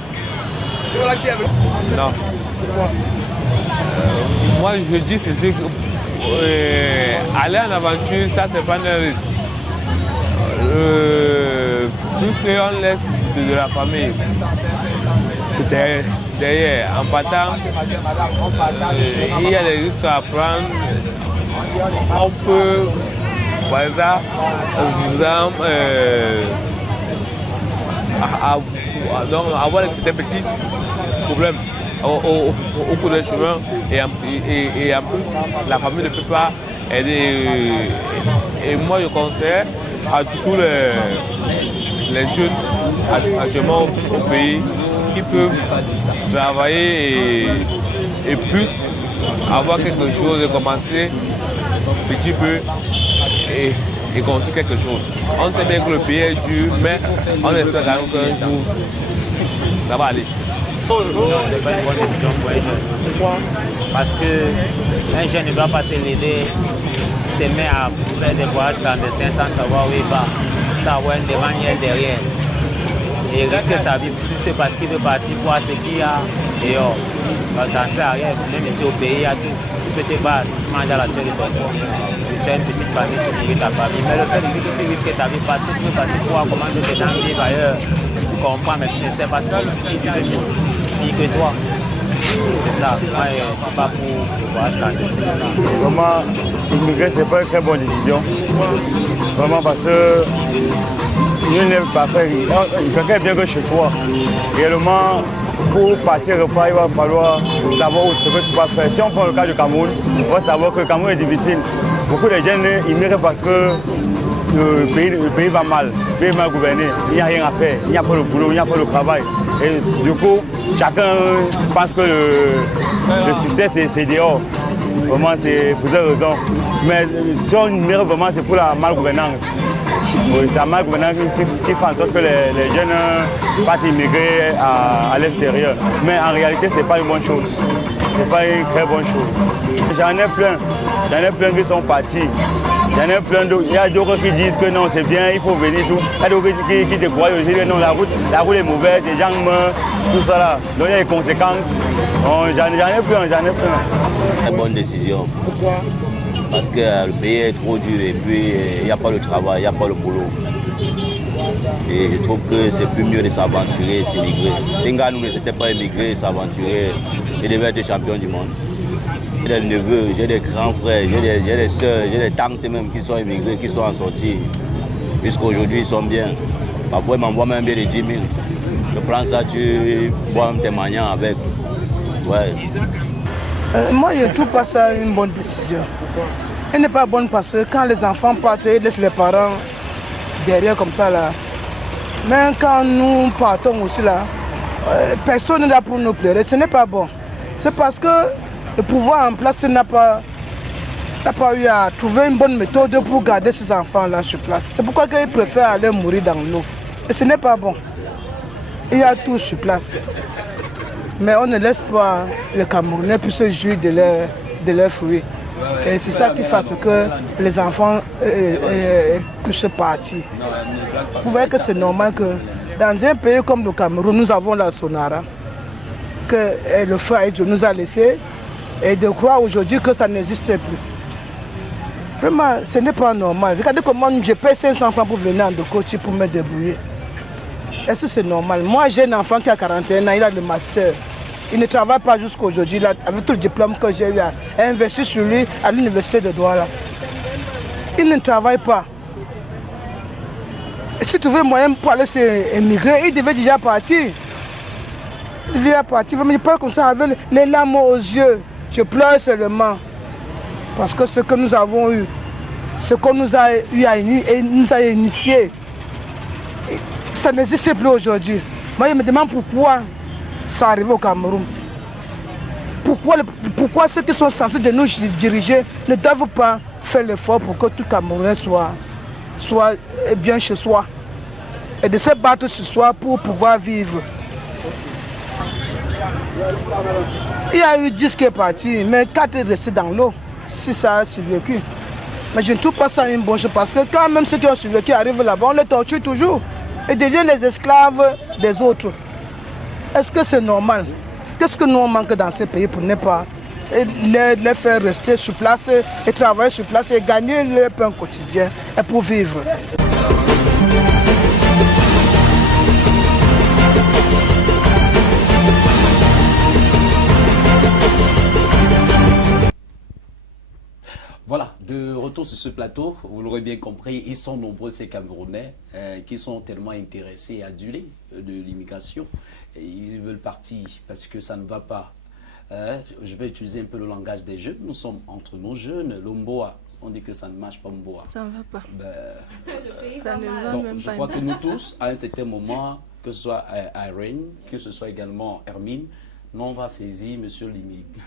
Non. Moi, je dis ceci, aller en aventure, ça, c'est pas un risque. Plus on laisse de la famille derrière, en partant, il y a des risques à prendre. On peut, par exemple, avoir certains petits problèmes au cours du chemin et en plus, la famille ne peut pas aider. Et moi, je conseille à tous les jeunes actuellement au pays qui peuvent travailler et plus avoir quelque chose et commencer petit peu et construire quelque chose. On sait bien que le pays est dur, mais on espère quand même qu'un jour ça va aller. Non, ce n'est pas une bonne décision pour un jeune. Pourquoi? Parce qu'un jeune ne doit pas se lever, se met à faire des voyages clandestins sans savoir où il va, sans avoir une devant derrière. Et il risque sa vie juste parce qu'il veut partir voir ce qu'il y a dehors. Donc ça ne sert à rien. Même ici au pays, il y a tout. Tu peux te battre, tu manges à la seule étoile. Tu as une petite famille, tu nourris ta famille. Mais le fait de dire que tu risques ta vie parce que tu veux partir voir comment les gens vivent ailleurs, tu comprends, mais tu ne sais pas ce qu'il vit mieux que toi. C'est ça. Moi, je ne suis pas pour le voyage clandestin. Vraiment, immigrer, ce n'est pas une très bonne décision. Vraiment parce que il n'est pas fait. Quelqu'un est bien que chez toi. Réellement, pour partir repas, il va falloir savoir ce que tu vas faire. Si on prend le cas du Cameroun, on va savoir que le Cameroun est difficile. Beaucoup de jeunes immigrent parce que le pays va mal, le pays est mal gouverné, il n'y a rien à faire, il n'y a pas de boulot, il n'y a pas de travail. Et du coup, chacun pense que le succès c'est dehors. Vraiment, c'est pour des raisons. Mais si on immigre vraiment, c'est pour la malgouvernance. Oui, c'est la malgouvernance qui fait en sorte que les jeunes partent immigrer à l'extérieur. Mais en réalité, ce n'est pas une bonne chose. c'est pas une très bonne chose. J'en ai plein qui sont partis. Il y en a plein d'autres. Il y a d'autres qui disent que non, c'est bien, il faut venir tout. Il y a d'autres qui te croient aussi que non, la route est mauvaise, les gens meurent, tout ça là. Donc il y a des conséquences. J'en ai plein. Très bonne décision. Pourquoi? Parce que le pays est trop dur et puis il n'y a pas le travail, il n'y a pas le boulot. Et je trouve que c'est plus mieux de s'aventurer, s'émigrer. Senghor n'était pas émigré, s'aventurer. Il devait être champion du monde. J'ai des neveux, j'ai des grands frères, j'ai des soeurs, j'ai des tantes même qui sont émigrés, qui sont en sortie. Jusqu'aujourd'hui, ils sont bien. Parfois, ils m'envoient même bien les 10 000. Je prends ça, tu bois un témoignage avec. Ouais. Moi, je ne trouve pas ça une bonne décision. Pourquoi? Elle n'est pas bonne parce que quand les enfants partent, ils laissent les parents derrière comme ça là. Mais quand nous partons aussi là, personne n'est là pour nous pleurer. Ce n'est pas bon. C'est parce que le pouvoir en place n'a pas eu à trouver une bonne méthode pour garder ces enfants-là sur place. C'est pourquoi ils préfèrent aller mourir dans l'eau. Et ce n'est pas bon. Il y a tout sur place. Mais on ne laisse pas les Camerounais puissent se jouir de leurs fruits. Et c'est ça qui fait que les enfants puissent partir. Vous voyez que c'est normal que dans un pays comme le Cameroun, nous avons la Sonara, que le frère Edjo nous a laissé, et de croire aujourd'hui que ça n'existe plus. Vraiment, ce n'est pas normal. Regardez comment je paie 500 francs pour venir en Dokoti pour me débrouiller. Est-ce que c'est normal? Moi, j'ai un enfant qui a 41 ans, il a le master. Il ne travaille pas jusqu'à aujourd'hui. Avec tout le diplôme que j'ai eu, j'ai investi sur lui à l'université de Douala. Il ne travaille pas. Et si tu veux moyen pour aller s'émigrer, il devait déjà partir. Il devait partir. Je parle comme ça avec les larmes aux yeux. Je pleure seulement. Parce que ce que nous avons eu, ce qu'on nous a initié, ça n'existe plus aujourd'hui. Moi, je me demande pourquoi ça arrive au Cameroun. Pourquoi ceux qui sont censés de nous diriger ne doivent pas faire l'effort pour que tout Camerounais soit bien chez soi et de se battre sur soi pour pouvoir vivre. Il y a eu 10 qui est parti, mais 4 est resté dans l'eau, si ça a survécu. Mais je ne trouve pas ça une bonne chose parce que quand même ceux qui ont survécu arrivent là-bas, on les torture toujours et deviennent les esclaves des autres. Est-ce que c'est normal? Qu'est-ce que nous on manque dans ces pays pour ne pas les faire rester sur place et travailler sur place et gagner leur pain quotidien et pour vivre? Voilà, de retour sur ce plateau, vous l'aurez bien compris, ils sont nombreux ces Camerounais qui sont tellement intéressés et adulés de l'immigration. Ils veulent partir parce que ça ne va pas. Je vais utiliser un peu le langage des jeunes. Nous sommes entre nos jeunes. L'Omboa, on dit que ça ne marche pas, Mboa. Ça ne va pas. Ça ne va donc, même je crois que nous tous, à un certain moment, que ce soit Irene, que ce soit également Hermine, nous on va saisir monsieur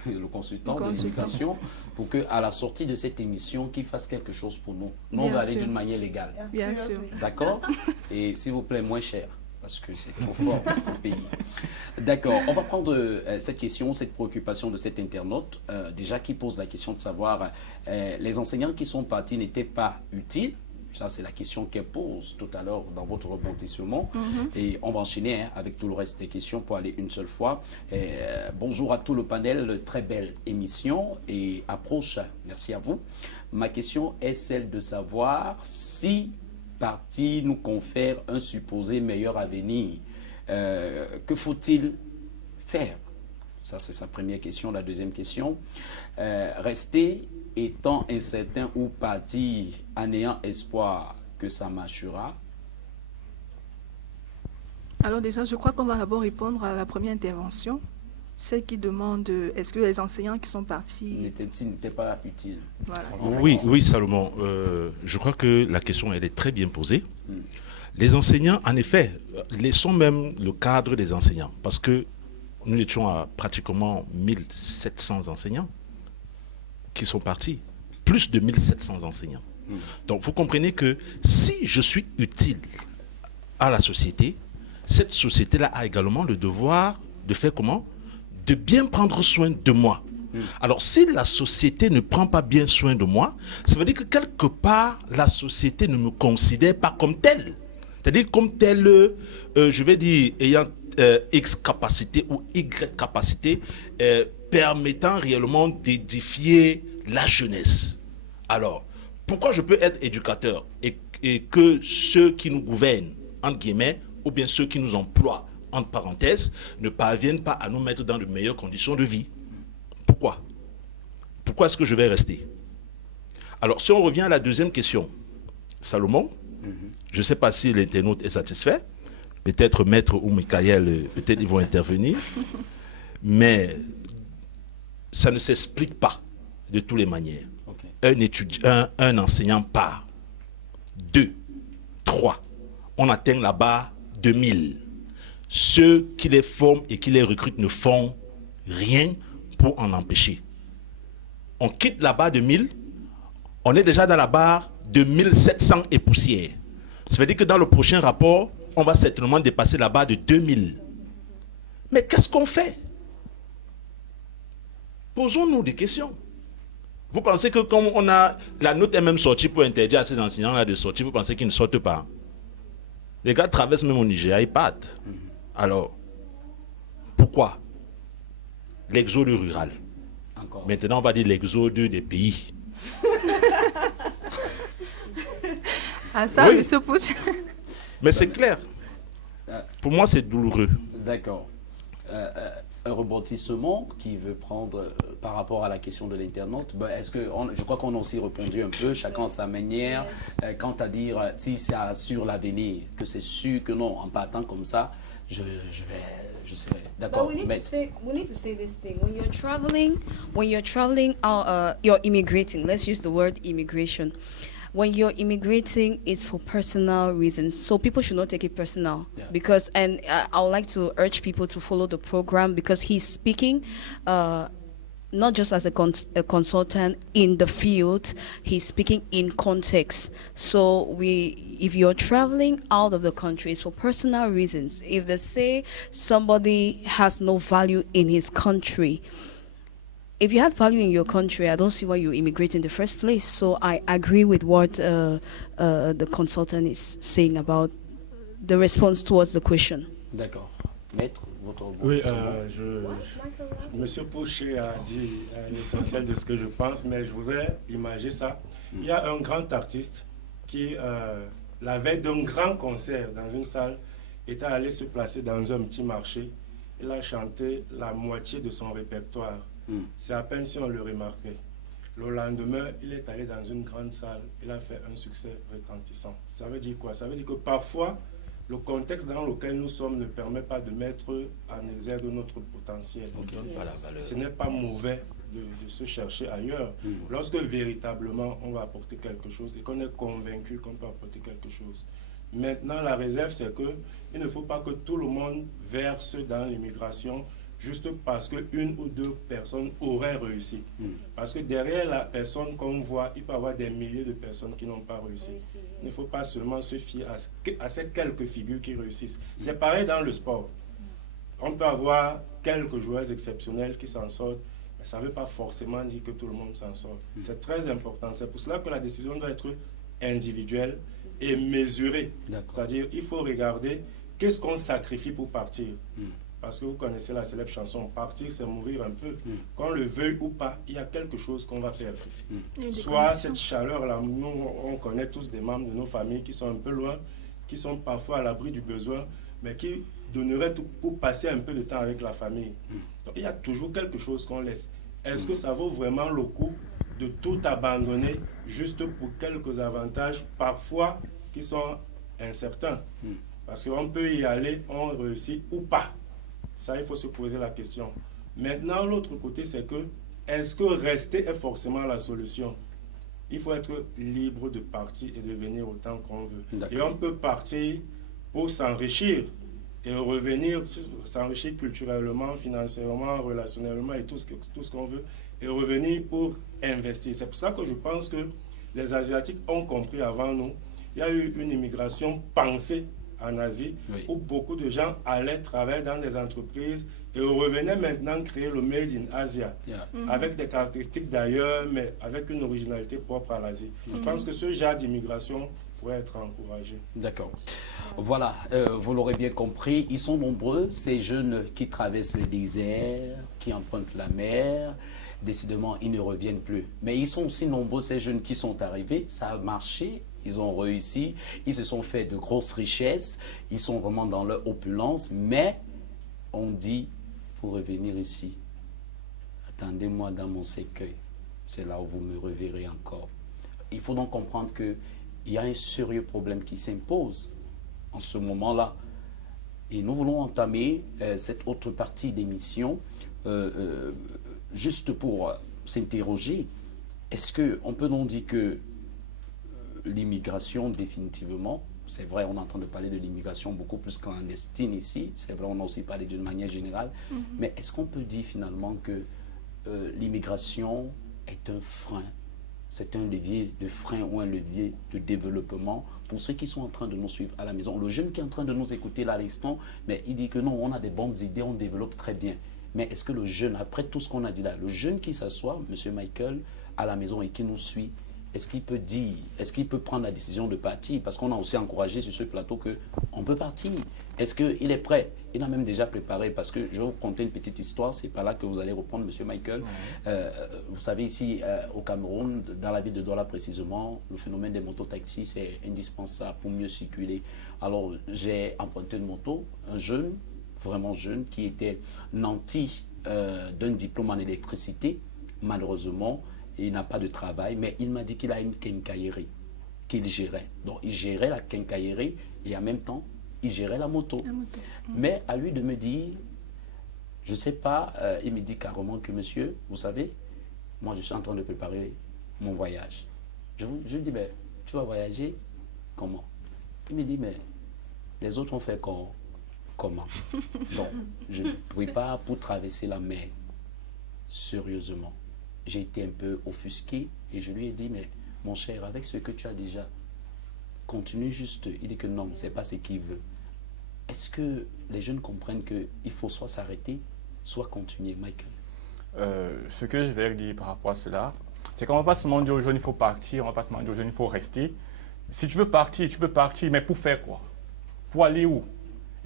le consultant de l'immigration pour qu'à la sortie de cette émission, qu'il fasse quelque chose pour nous. Nous, on va aller d'une manière légale. Bien sûr. D'accord? Et s'il vous plaît, moins cher. Parce que c'est trop fort pour le pays. D'accord, on va prendre cette question, cette préoccupation de cet internaute, déjà qui pose la question de savoir, les enseignants qui sont partis n'étaient pas utiles. Ça, c'est la question qu'elle pose tout à l'heure dans votre rebondissement. Et on va enchaîner avec tout le reste des questions pour aller une seule fois. Bonjour à tout le panel, très belle émission et approche. Merci à vous. Ma question est celle de savoir si parti nous confère un supposé meilleur avenir. Que faut-il faire? Ça, c'est sa première question. La deuxième question, rester étant incertain ou partir en ayant espoir que ça marchera? Alors déjà, je crois qu'on va d'abord répondre à la première intervention. Celle qui demande est-ce que les enseignants qui sont partis n'étaient pas utiles. Voilà. Oui, Salomon. Je crois que la question elle est très bien posée. Les enseignants, en effet, laissons même le cadre des enseignants, parce que nous étions à pratiquement 1700 enseignants qui sont partis, plus de 1700 enseignants. Donc vous comprenez que si je suis utile à la société, cette société-là a également le devoir de faire comment? de bien prendre soin de moi. Alors, si la société ne prend pas bien soin de moi, ça veut dire que quelque part, la société ne me considère pas comme telle. C'est-à-dire comme telle, je vais dire, ayant X capacité ou Y capacité, permettant réellement d'édifier la jeunesse. Alors, pourquoi je peux être éducateur et que ceux qui nous gouvernent, entre guillemets, ou bien ceux qui nous emploient, entre parenthèses, ne parviennent pas à nous mettre dans de meilleures conditions de vie? Pourquoi? Pourquoi est-ce que je vais rester? Alors, si on revient à la deuxième question, Salomon, je ne sais pas si l'internaute est satisfait, peut-être Maître ou Michael, peut-être ils vont intervenir, mais ça ne s'explique pas de toutes les manières. Un enseignant part. 2, 3, on atteint la barre de 1000. Ceux qui les forment et qui les recrutent ne font rien pour en empêcher. On quitte la barre de 1000, on est déjà dans la barre de 1700 et poussière. Ça veut dire que dans le prochain rapport, on va certainement dépasser la barre de 2000. Mais qu'est-ce qu'on fait? Posons-nous des questions. Vous pensez que comme on a la note est même sortie pour interdire à ces enseignants-là de sortir, vous pensez qu'ils ne sortent pas? Les gars traversent même au Nigeria, ils partent. Alors, pourquoi l'exode rural? Maintenant, on va dire l'exode des pays. Ah ça, oui. Monsieur Pouch. Mais c'est clair. Pour moi, c'est douloureux. D'accord. Un rebondissement qui veut prendre par rapport à la question de l'internaute, est-ce que je crois qu'on a aussi répondu un peu, chacun à sa manière, quant à dire si ça assure l'avenir, que c'est sûr que non, en partant comme ça, je serai d'accord. But we need to say this thing. When you're traveling, you're immigrating. Let's use the word immigration. When you're immigrating, it's for personal reasons. So people should not take it personal. Yeah. Because, and I would like to urge people to follow the program because he's speaking not just as a consultant in the field, he's speaking in context. So if you're traveling out of the country, it's for personal reasons. If they say somebody has no value in his country, if you had value in your country, I don't see why you immigrate in the first place. So I agree with what the consultant is saying about the response towards the question. D'accord. Maître, votre oui, Monsieur Pouchet a dit l'essentiel de ce que je pense, mais je voudrais imager ça. Il y a un grand artiste qui, la veille d'un grand concert dans une salle, était allé se placer dans un petit marché. Il a chanté la moitié de son répertoire. C'est à peine si on le remarquait. Le lendemain, il est allé dans une grande salle. Il a fait un succès retentissant. Ça veut dire quoi? Ça veut dire que parfois, le contexte dans lequel nous sommes ne permet pas de mettre en exergue notre potentiel. Ce n'est pas mauvais de se chercher ailleurs. Lorsque véritablement on va apporter quelque chose et qu'on est convaincu qu'on peut apporter quelque chose. Maintenant, la réserve, c'est qu'il ne faut pas que tout le monde verse dans l'immigration juste parce qu'une ou deux personnes auraient réussi. Parce que derrière la personne qu'on voit, il peut y avoir des milliers de personnes qui n'ont pas réussi. Il ne faut pas seulement se fier à ces quelques figures qui réussissent. C'est pareil dans le sport. On peut avoir quelques joueurs exceptionnels qui s'en sortent, mais ça ne veut pas forcément dire que tout le monde s'en sort. C'est très important. C'est pour cela que la décision doit être individuelle et mesurée. C'est-à-dire il faut regarder qu'est-ce qu'on sacrifie pour partir. Parce que vous connaissez la célèbre chanson « Partir, c'est mourir un peu ». Qu'on le veuille ou pas, il y a quelque chose qu'on va perdre. Soit cette chaleur-là, nous, on connaît tous des membres de nos familles qui sont un peu loin, qui sont parfois à l'abri du besoin, mais qui donneraient tout pour passer un peu de temps avec la famille. Donc, il y a toujours quelque chose qu'on laisse. Est-ce que ça vaut vraiment le coup de tout abandonner juste pour quelques avantages, parfois qui sont incertains? Parce qu'on peut y aller, on réussit ou pas. Ça, il faut se poser la question. Maintenant, l'autre côté, c'est que, est-ce que rester est forcément la solution? Il faut être libre de partir et de venir autant qu'on veut. Et on peut partir pour s'enrichir et revenir, s'enrichir culturellement, financièrement, relationnellement et tout ce qu'on veut, et revenir pour investir. C'est pour ça que je pense que les Asiatiques ont compris avant nous. Il y a eu une immigration pensée en Asie, où beaucoup de gens allaient travailler dans des entreprises et revenaient maintenant créer le Made in Asia, avec des caractéristiques d'ailleurs, mais avec une originalité propre à l'Asie. Je pense que ce genre d'immigration pourrait être encouragé. D'accord. Voilà, vous l'aurez bien compris, ils sont nombreux, ces jeunes qui traversent le désert, qui empruntent la mer. Décidément, ils ne reviennent plus. Mais ils sont aussi nombreux, ces jeunes qui sont arrivés, ça a marché, ils ont réussi, ils se sont fait de grosses richesses, ils sont vraiment dans leur opulence, mais on dit, pour revenir ici, attendez-moi dans mon cercueil, c'est là où vous me reverrez encore. Il faut donc comprendre qu'il y a un sérieux problème qui s'impose en ce moment-là. Et nous voulons entamer cette autre partie d'émission juste pour s'interroger. Est-ce qu'on peut donc dire que l'immigration, définitivement, c'est vrai, on est en train de parler de l'immigration beaucoup plus clandestine ici, c'est vrai, on a aussi parlé d'une manière générale, mais est-ce qu'on peut dire finalement que l'immigration est un frein, c'est un levier de frein ou un levier de développement pour ceux qui sont en train de nous suivre à la maison? Le jeune qui est en train de nous écouter là à l'instant, mais il dit que non, on a des bonnes idées, on développe très bien. Mais est-ce que le jeune, après tout ce qu'on a dit là, le jeune qui s'assoit, M. Michael, à la maison et qui nous suit, est-ce qu'il peut dire, est-ce qu'il peut prendre la décision de partir? Parce qu'on a aussi encouragé sur ce plateau qu'on peut partir. Est-ce qu'il est prêt? Il a même déjà préparé, parce que je vais vous conter une petite histoire, c'est par là que vous allez reprendre, M. Michael. Vous savez, ici, au Cameroun, dans la ville de Douala précisément, le phénomène des mototaxis, c'est indispensable pour mieux circuler. Alors, j'ai emprunté une moto, un jeune, vraiment jeune, qui était nanti d'un diplôme en électricité. Malheureusement, il n'a pas de travail, mais il m'a dit qu'il a une quincaillerie qu'il gérait. Donc, il gérait la quincaillerie et en même temps, il gérait la moto. Mais à lui de me dire, je ne sais pas, il me dit carrément que monsieur, vous savez, moi je suis en train de préparer mon voyage. Je lui dis, mais tu vas voyager comment? Il me dit, mais les autres ont fait comment? Donc, je ne prépare pour traverser la mer, sérieusement. J'ai été un peu offusqué et je lui ai dit, mais mon cher, avec ce que tu as déjà, continue juste. Il dit que non, ce n'est pas ce qu'il veut. Est-ce que les jeunes comprennent qu'il faut soit s'arrêter, soit continuer, Michael? Ce que je vais dire par rapport à cela, c'est qu'on ne va pas seulement dire aux jeunes il faut partir, on ne va pas seulement dire aux jeunes il faut rester. Si tu veux partir, tu peux partir, mais pour faire quoi? Pour aller où?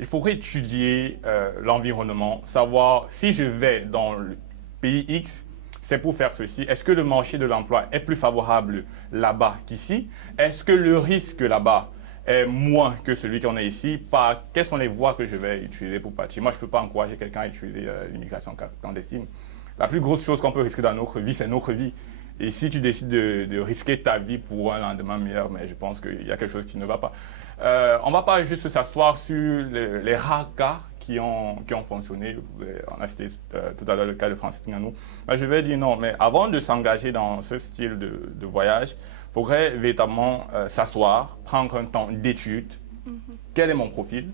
Il faudrait étudier l'environnement, savoir si je vais dans le pays X, c'est pour faire ceci. Est-ce que le marché de l'emploi est plus favorable là-bas qu'ici? Est-ce que le risque là-bas est moins que celui qu'on a ici? Quelles sont les voies que je vais utiliser pour partir? Moi, je ne peux pas encourager quelqu'un à utiliser l'immigration clandestine. La plus grosse chose qu'on peut risquer dans notre vie, c'est notre vie. Et si tu décides de risquer ta vie pour un lendemain meilleur, mais je pense qu'il y a quelque chose qui ne va pas. On ne va pas juste s'asseoir sur les rares cas qui ont fonctionné. On a cité tout à l'heure le cas de Francis Ngannou. Je vais dire non, mais avant de s'engager dans ce style de voyage, il faudrait véritablement s'asseoir, prendre un temps d'étude. Quel est mon profil?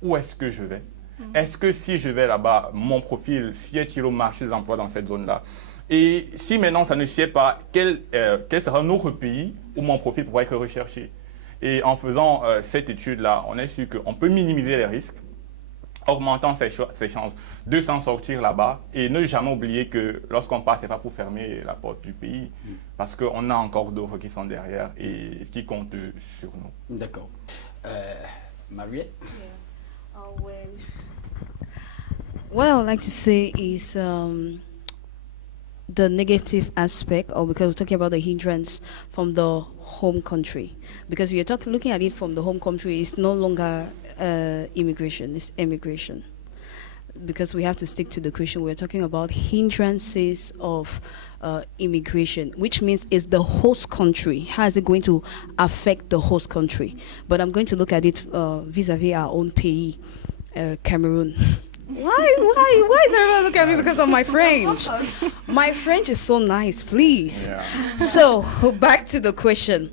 Où est-ce que je vais? Est-ce que si je vais là-bas, mon profil sied-il au marché de l'emploi dans cette zone-là? Et si maintenant ça ne sied pas, quel sera un autre pays où mon profil pourrait être recherché? Et en faisant cette étude-là, on est sûr qu'on peut minimiser les risques, augmentant ses chances de s'en sortir là-bas et ne jamais oublier que lorsqu'on part, ce n'est pas pour fermer la porte du pays, parce qu'on a encore d'autres qui sont derrière et qui comptent sur nous. D'accord. Mariette? What I would like to say is the negative aspect, or because we're talking about the hindrance from the home country. Because you're looking at it from the home country, it's no longer immigration, it's immigration. Because we have to stick to the question, we're talking about hindrances of immigration, which means it's the host country. How is it going to affect the host country? But I'm going to look at it vis-a-vis our own pays, Cameroon. Why is everyone looking at me because of my French? My French is so nice, please. Yeah. So, back to the question.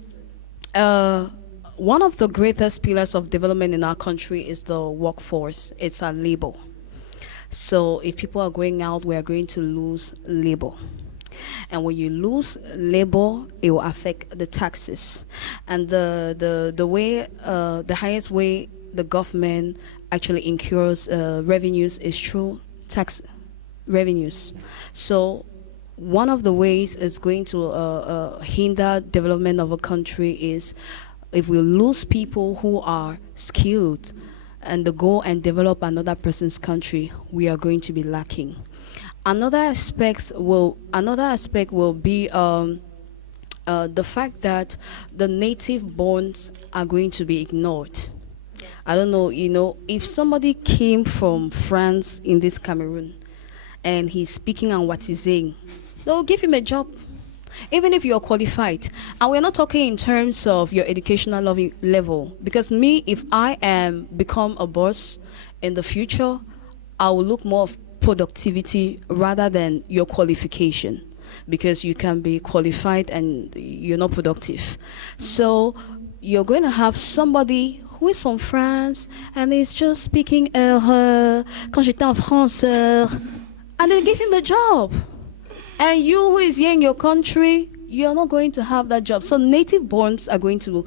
One of the greatest pillars of development in our country is the workforce. It's our labor. So, if people are going out, we are going to lose labor. And when you lose labor, it will affect the taxes. And the highest way the government actually incurs revenues is through tax revenues. So one of the ways it's going to hinder development of a country is if we lose people who are skilled and they go and develop another person's country, we are going to be lacking. Another aspect will be the fact that the native borns are going to be ignored. I don't know, if somebody came from France in this Cameroon and he's speaking on what he's saying, they'll give him a job, even if you're qualified. And we're not talking in terms of your educational level, because me, if I am become a boss in the future, I will look more of productivity rather than your qualification, because you can be qualified and you're not productive. So you're going to have somebody who is from France and is just speaking quand j'étais en France, and they give him the job. And you who is here in your country, you're not going to have that job. So native borns are going to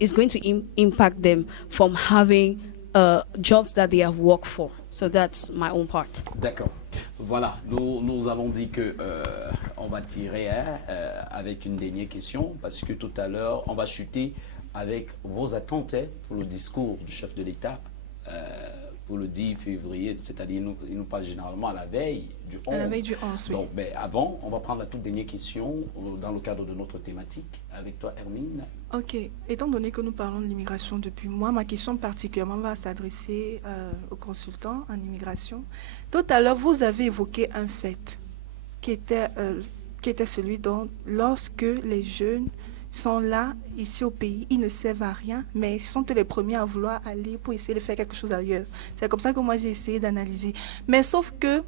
is going to impact them from having jobs that they have worked for. So that's my own part. D'accord. Voilà, nous avons dit que on va tirer avec une dernière question, parce que tout à l'heure, on va chuter avec vos attentes pour le discours du chef de l'État pour le 10 février, c'est-à-dire il nous parle généralement à la veille du 11. À la veille du 11, oui. Donc, avant, on va prendre la toute dernière question dans le cadre de notre thématique. Avec toi, Hermine. Ok. Étant donné que nous parlons de l'immigration depuis moi, ma question particulièrement va s'adresser aux consultants en immigration. Tout à l'heure, vous avez évoqué un fait qui était celui dont, lorsque les jeunes sont là, ici au pays, ils ne servent à rien, mais ils sont les premiers à vouloir aller pour essayer de faire quelque chose ailleurs. C'est comme ça que moi j'ai essayé d'analyser. Mais sauf que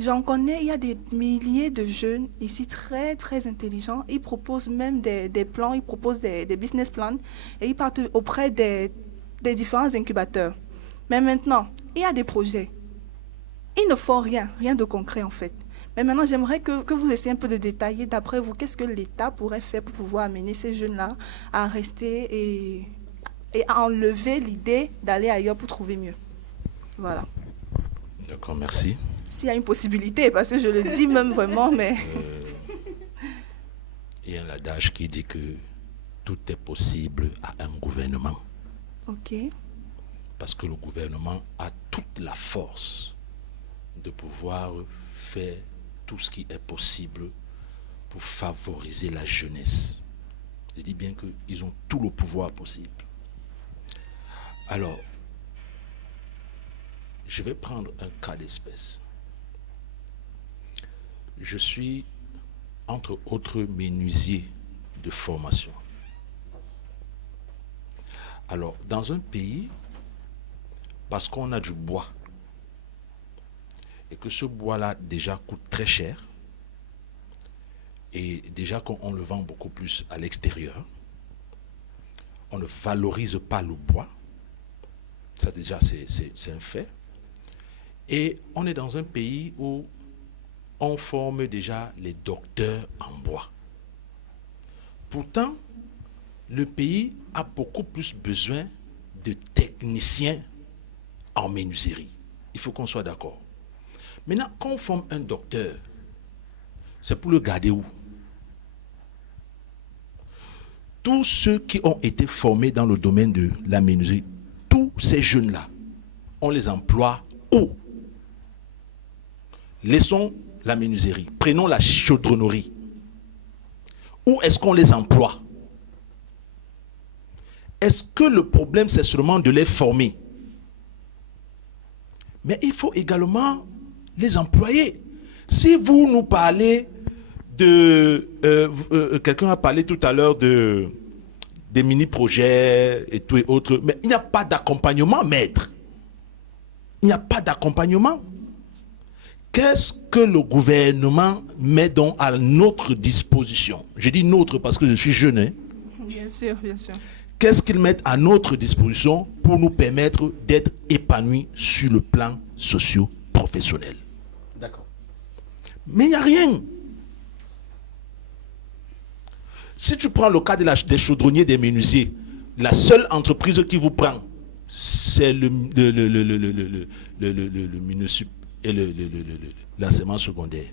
j'en connais, il y a des milliers de jeunes ici très très intelligents. Ils proposent même des plans, ils proposent des business plans et ils partent auprès des différents incubateurs. Mais maintenant, il y a des projets. Ils ne font rien de concret en fait. Mais maintenant, j'aimerais que vous essayiez un peu de détailler, d'après vous, qu'est-ce que l'État pourrait faire pour pouvoir amener ces jeunes-là à rester et à enlever l'idée d'aller ailleurs pour trouver mieux. Voilà. D'accord, merci. S'il y a une possibilité, parce que je le dis même vraiment, mais... Il y a un adage qui dit que tout est possible à un gouvernement. Ok. Parce que le gouvernement a toute la force de pouvoir faire tout ce qui est possible pour favoriser la jeunesse. Je dis bien qu'ils ont tout le pouvoir possible. Alors, je vais prendre un cas d'espèce. Je suis, entre autres, menuisier de formation. Alors, dans un pays, parce qu'on a du bois, et que ce bois-là déjà coûte très cher, et déjà qu'on le vend beaucoup plus à l'extérieur, on ne valorise pas le bois, ça déjà c'est un fait, et on est dans un pays où on forme déjà les docteurs en bois. Pourtant, le pays a beaucoup plus besoin de techniciens en menuiserie. Il faut qu'on soit d'accord. Maintenant, quand on forme un docteur, c'est pour le garder où? Tous ceux qui ont été formés dans le domaine de la menuiserie, tous ces jeunes-là, on les emploie où? Laissons la menuiserie, prenons la chaudronnerie. Où est-ce qu'on les emploie? Est-ce que le problème, c'est seulement de les former? Mais il faut également les employer. Si vous nous parlez de... quelqu'un a parlé tout à l'heure des mini-projets et tout et autres, mais il n'y a pas d'accompagnement, maître. Il n'y a pas d'accompagnement. Qu'est-ce que le gouvernement met donc à notre disposition? Je dis notre parce que je suis jeune. Hein? Bien sûr, bien sûr. Qu'est-ce qu'ils mettent à notre disposition pour nous permettre d'être épanouis sur le plan socio-professionnel? D'accord. Mais il n'y a rien. Si tu prends le cas des chaudronniers, des menuisiers, la seule entreprise qui vous prend, c'est le l'enseignement secondaire.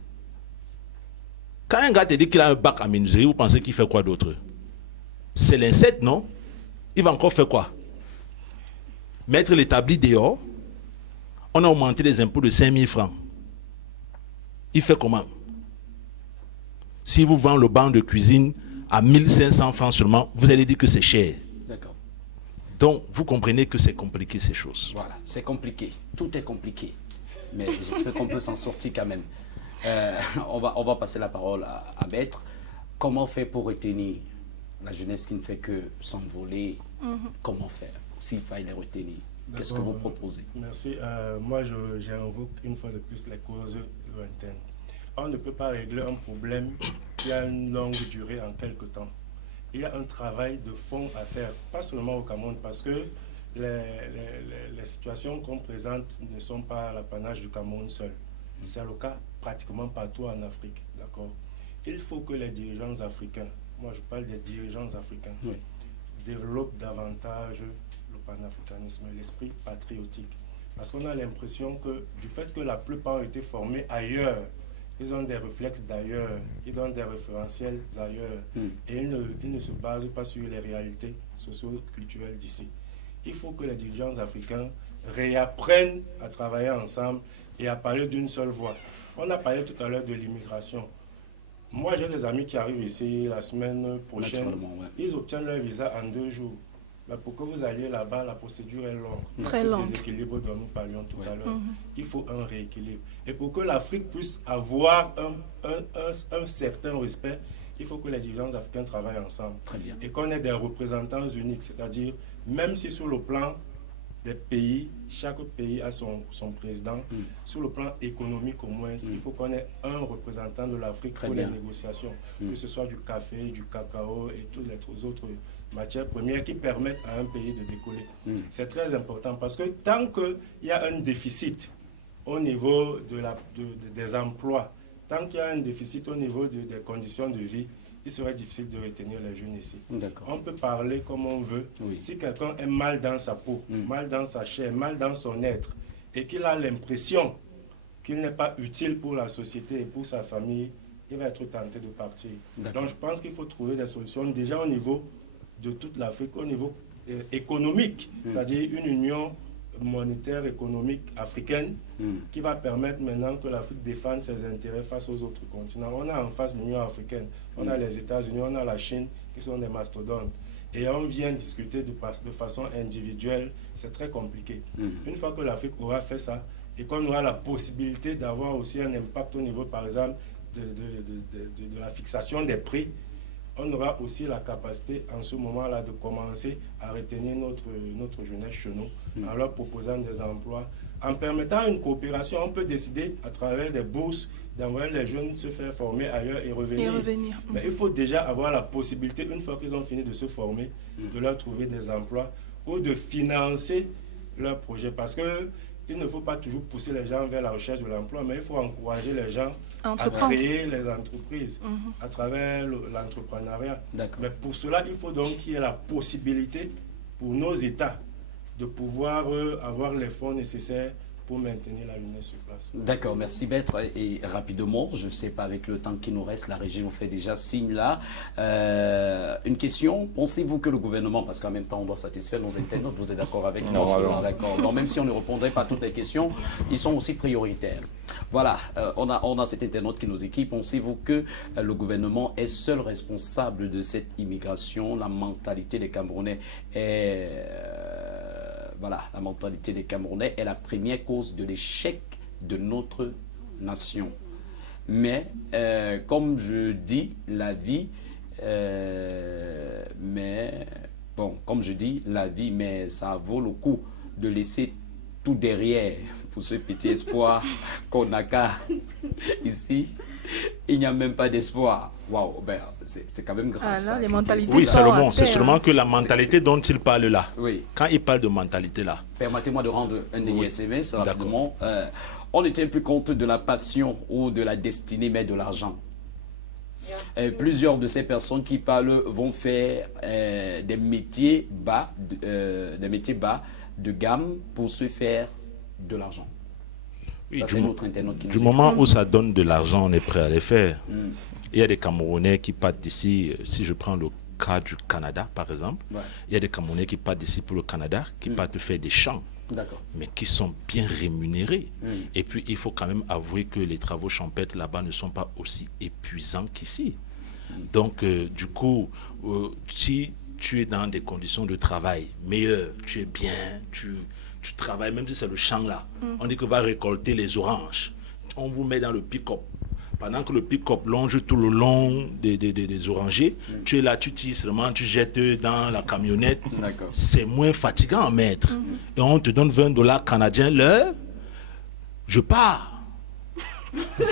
Quand un gars te dit qu'il a un bac en menuiserie, vous pensez qu'il fait quoi d'autre? C'est l'insecte, non? Il va encore faire quoi? Mettre l'établi dehors. On a augmenté les impôts de 5 000 francs. Il fait comment? Si vous vendez le banc de cuisine à 1500 francs seulement, vous allez dire que c'est cher. D'accord. Donc, vous comprenez que c'est compliqué ces choses. Voilà, c'est compliqué. Tout est compliqué. Mais j'espère qu'on peut s'en sortir quand même. On va passer la parole à Maître. Comment faire pour retenir la jeunesse qui ne fait que s'envoler? Comment faire s'il faille les retenir? Qu'est-ce que vous proposez? Merci. Moi, j'invoque une fois de plus les causes lointaines. On ne peut pas régler un problème qui a une longue durée en quelque temps. Il y a un travail de fond à faire, pas seulement au Cameroun, parce que les situations qu'on présente ne sont pas l'apanage du Cameroun seul. C'est le cas pratiquement partout en Afrique. D'accord. Il faut que les dirigeants africains, moi je parle des dirigeants africains, oui, développent davantage le panafricanisme, l'esprit patriotique. Parce qu'on a l'impression que du fait que la plupart ont été formés ailleurs, ils ont des réflexes d'ailleurs, ils ont des référentiels d'ailleurs, et ils ne se basent pas sur les réalités socio-culturelles d'ici. Il faut que les dirigeants africains réapprennent à travailler ensemble et à parler d'une seule voix. On a parlé tout à l'heure de l'immigration. Moi, j'ai des amis qui arrivent ici la semaine prochaine. Ouais. Ils obtiennent leur visa en 2 jours. Mais pour que vous alliez là-bas, la procédure est longue. Très longue. Ce déséquilibre dont nous parlions tout à l'heure. Il faut un rééquilibre. Et pour que l'Afrique puisse avoir un certain respect, il faut que les dirigeants africains travaillent ensemble. Très bien. Et qu'on ait des représentants uniques. C'est-à-dire, même si sur le plan des pays, chaque pays a son président, sur le plan économique au moins, il faut qu'on ait un représentant de l'Afrique pour les négociations, que ce soit du café, du cacao et toutes les autres matières premières qui permettent à un pays de décoller. C'est très important parce que tant qu'il y a un déficit au niveau des emplois, tant qu'il y a un déficit au niveau des conditions de vie, il serait difficile de retenir les jeunes ici. On peut parler comme on veut. Si quelqu'un est mal dans sa peau, mal dans sa chair, mal dans son être, et qu'il a l'impression qu'il n'est pas utile pour la société et pour sa famille, il va être tenté de partir. Donc je pense qu'il faut trouver des solutions déjà au niveau de toute l'Afrique, au niveau économique, c'est-à-dire une union monétaire économique africaine qui va permettre maintenant que l'Afrique défende ses intérêts face aux autres continents. On a en face l'Union africaine, on a les États-Unis, on a la Chine qui sont des mastodontes. Et on vient discuter de façon individuelle, c'est très compliqué. Une fois que l'Afrique aura fait ça et qu'on aura la possibilité d'avoir aussi un impact au niveau, par exemple, de la fixation des prix, on aura aussi la capacité en ce moment-là de commencer à retenir notre jeunesse chez nous, en leur proposant des emplois. En permettant une coopération, on peut décider à travers des bourses d'envoyer les jeunes se faire former ailleurs et revenir. Mais il faut déjà avoir la possibilité, une fois qu'ils ont fini de se former, de leur trouver des emplois ou de financer leurs projets. Parce qu'il ne faut pas toujours pousser les gens vers la recherche de l'emploi, mais il faut encourager les gens à créer les entreprises à travers l'entrepreneuriat. Mais pour cela, il faut donc qu'il y ait la possibilité pour nos États de pouvoir avoir les fonds nécessaires pour maintenir la jeunesse sur place. D'accord, merci Maître. Et rapidement, je ne sais pas avec le temps qui nous reste, la régie nous fait déjà signe là. Une question, pensez-vous que le gouvernement, parce qu'en même temps on doit satisfaire nos internautes, vous êtes d'accord avec nous? D'accord. Donc même si on ne répondrait pas à toutes les questions, ils sont aussi prioritaires. Voilà, on a cet internaute qui nous équipe. Pensez-vous que le gouvernement est seul responsable de cette immigration? La mentalité des Camerounais est... Voilà, la mentalité des Camerounais est la première cause de l'échec de notre nation. Mais, comme je dis, la vie, mais ça vaut le coup de laisser tout derrière pour ce petit espoir qu'on a qu'à ici. Il n'y a même pas d'espoir. Waouh, ben, c'est quand même grave. Là, les mentalités oui, c'est seulement que la mentalité dont il parle là, quand il parle de mentalité là. Permettez-moi de rendre un dernier SMS rapidement. On ne tient plus compte de la passion ou de la destinée, mais de l'argent. Plusieurs de ces personnes qui parlent vont faire des métiers bas, de gamme pour se faire de l'argent. Oui, ça, c'est notre internaute qui nous du dit. moment où ça donne de l'argent, on est prêt à les faire. Il y a des Camerounais qui partent d'ici, si je prends le cas du Canada par exemple, il y a des Camerounais qui partent d'ici pour le Canada, qui partent faire des champs, mais qui sont bien rémunérés. Et puis il faut quand même avouer que les travaux champêtres là-bas ne sont pas aussi épuisants qu'ici. Donc du coup, si tu es dans des conditions de travail meilleures, tu es bien, tu travailles, même si c'est le champ là, on dit que va récolter les oranges, on vous met dans le pick-up. Pendant que le pick-up longe tout le long des orangers, tu es là, tu tires seulement, tu jettes dans la camionnette. C'est moins fatigant à mettre. Et on te donne $20 canadiens l'heure, je pars.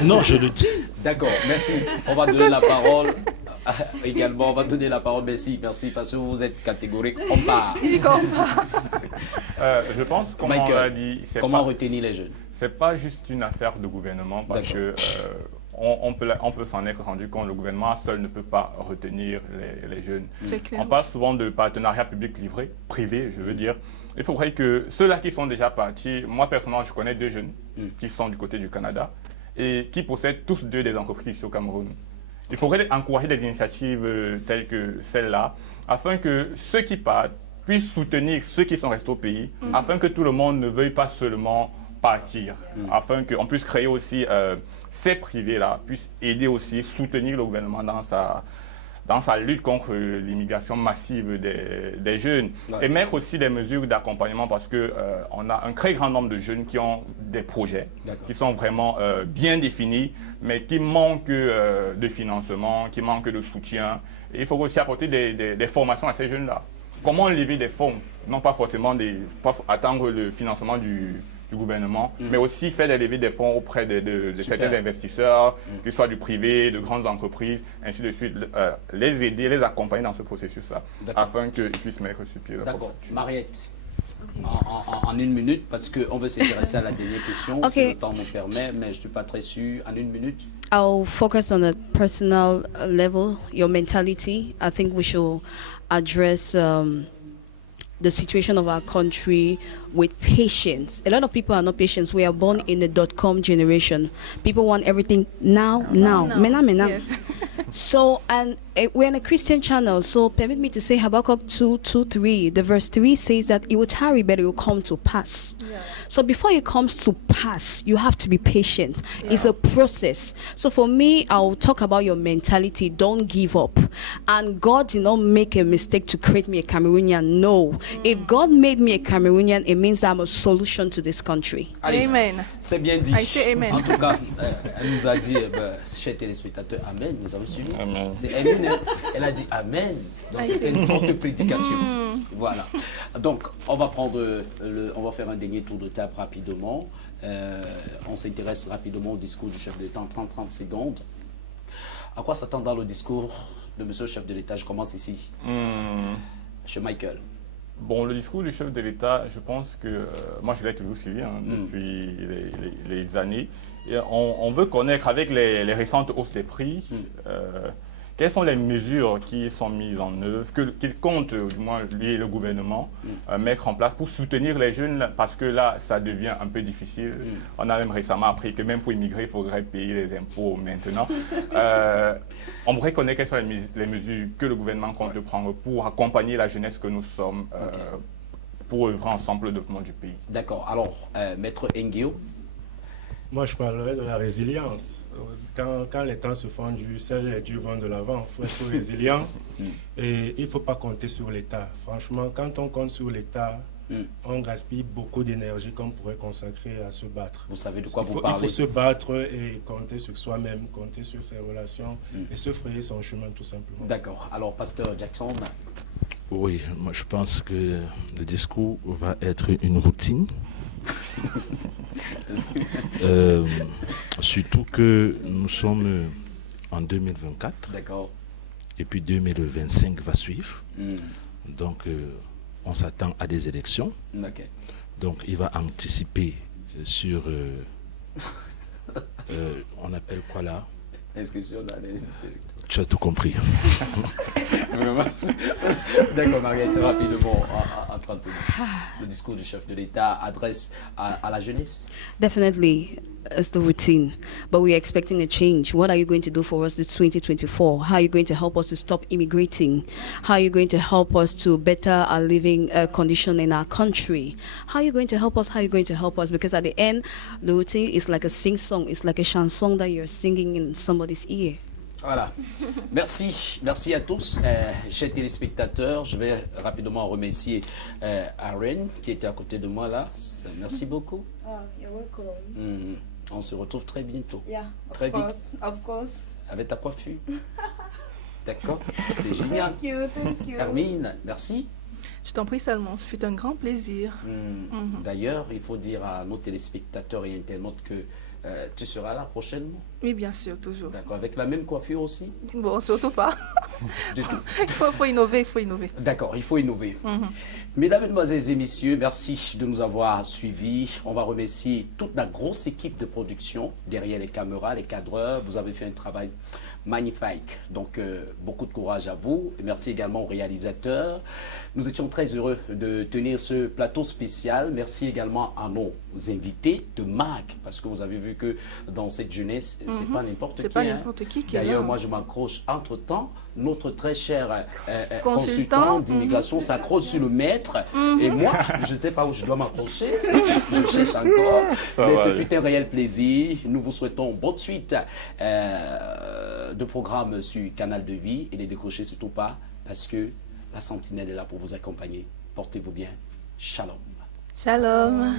Non, je le dis. D'accord, merci. On va donner la parole également. On va donner la parole, merci, parce que vous êtes catégorique. On part. Il dit qu'on part. Je pense, comme Michael, on l'a dit, comment retenir les jeunes? C'est pas juste une affaire de gouvernement, parce que on peut s'en être rendu compte. Le gouvernement seul ne peut pas retenir les jeunes. On parle souvent de partenariat public-privé, je veux dire. Il faudrait que ceux-là qui sont déjà partis, moi personnellement, je connais 2 jeunes qui sont du côté du Canada et qui possèdent tous 2 des entreprises ici au Cameroun. Il faudrait encourager des initiatives telles que celle-là, afin que ceux qui partent puissent soutenir ceux qui sont restés au pays, afin que tout le monde ne veuille pas seulement partir, afin qu'on puisse créer aussi ces privés-là, puissent aider aussi, soutenir le gouvernement dans sa lutte contre l'immigration massive des jeunes, et mettre aussi des mesures d'accompagnement, parce qu'on a un très grand nombre de jeunes qui ont des projets qui sont vraiment bien définis, mais qui manquent de financement, qui manquent de soutien. Et il faut aussi apporter des formations à ces jeunes-là. Comment lever des fonds, non pas forcément pas attendre le financement du gouvernement, mais aussi faire des levées des fonds auprès de certains investisseurs, qu'ils soient du privé, de grandes entreprises, ainsi de suite, les aider, les accompagner dans ce processus-là, afin qu'ils puissent mettre sur pied leur D'accord. Mariette, en 1 minute, parce qu'on veut s'intéresser à la dernière question, si le temps nous permet, mais je ne suis pas très sûr. En 1 minute. I'll focus on a personal level, your mentality. I think we should address the situation of our country with patience. A lot of people are not patient. We are born in the .com generation. People want everything now. Mena. Yes. So, and we're in a Christian channel, so permit me to say Habakkuk 2:3. The verse 3 says that it will tarry, but it will come to pass. Yeah. So before it comes to pass, you have to be patient. Yeah. It's a process. So for me, I'll talk about your mentality. Don't give up. And God did not make a mistake to create me a Cameroonian. No. If God made me a Cameroonian, it means I'm a solution to this country. Allez, amen. C'est bien dit. I say amen. En tout cas, elle nous a dit, chers téléspectateurs, amen. Nous avons suivi. C'est Amen. Elle a dit amen. Donc c'était une forte prédication. Voilà. Donc on va faire un dernier tour de table rapidement. On s'intéresse rapidement au discours du chef de l'État en 30 secondes. À quoi s'attend dans le discours de monsieur le chef de l'État? Je commence ici. Chez Michael. Bon, le discours du chef de l'État, je pense que moi je l'ai toujours suivi depuis les années. Et on veut connaître avec les récentes hausses des prix, quelles sont les mesures qui sont mises en œuvre, qu'il compte, du moins lui et le gouvernement, mettre en place pour soutenir les jeunes, parce que là, ça devient un peu difficile. On a même récemment appris que même pour immigrer, il faudrait payer les impôts maintenant. On voudrait connaître quelles sont les mesures que le gouvernement compte prendre pour accompagner la jeunesse que nous sommes, pour œuvrer ensemble le développement du pays. D'accord. Alors, Maître Nguio. Moi, je parlerai de la résilience. Quand les temps se font durs, les dieux vont de l'avant. Il faut être résilient et il ne faut pas compter sur l'État. Franchement, quand on compte sur l'État, on gaspille beaucoup d'énergie qu'on pourrait consacrer à se battre. Vous savez de quoi vous parlez. Il faut se battre et compter sur soi-même, compter sur ses relations et se frayer son chemin tout simplement. D'accord. Alors, Pasteur Jackson. Oui, moi je pense que le discours va être une routine. Surtout que nous sommes en 2024. D'accord. Et puis 2025 va suivre. Donc on s'attend à des élections. Okay. Donc il va anticiper sur on appelle quoi là? Inscription dans les élections. Tu as tout compris. D'accord, Mariette, rapidement, en 30 secondes. Le discours du chef de l'État adresse à la jeunesse. Definitely, it's the routine, but we're expecting a change. What are you going to do for us this 2024? How are you going to help us to stop immigrating? How are you going to help us to better our living condition in our country? How are you going to help us? How are you going to help us? Because at the end, the routine is like a sing-song. It's like a chanson that you're singing in somebody's ear. Voilà. Merci. Merci à tous. Chers téléspectateurs, je vais rapidement remercier Aaron qui était à côté de moi là. Merci beaucoup. You're welcome. On se retrouve très bientôt. Yeah, très vite. Of course. Avec ta coiffure. D'accord. C'est génial. Thank you. Hermine, merci. Je t'en prie seulement, ce fut un grand plaisir. D'ailleurs, il faut dire à nos téléspectateurs et internautes que tu seras là prochainement. Oui, bien sûr, toujours. D'accord, avec la même coiffure aussi? Bon, surtout pas. Du tout. Il faut innover, il faut innover. D'accord, il faut innover. Mesdames, Mesdemoiselles et Messieurs, merci de nous avoir suivis. On va remercier toute la grosse équipe de production derrière les caméras, les cadreurs. Vous avez fait un travail magnifique. Donc, beaucoup de courage à vous. Et merci également aux réalisateurs. Nous étions très heureux de tenir ce plateau spécial. Merci également à nos invités de marque, parce que vous avez vu que dans cette jeunesse, c'est pas n'importe qui. C'est pas n'importe qui est là. D'ailleurs, moi, je m'accroche entre-temps. Notre très cher consultant d'immigration s'accroche sur le maître. Et moi, je ne sais pas où je dois m'accrocher. Je cherche encore. Mais ce fut un réel plaisir. Nous vous souhaitons bonne suite de programmes sur Canal de Vie. Et ne décrochez surtout pas, parce que la sentinelle est là pour vous accompagner. Portez-vous bien. Shalom. Shalom.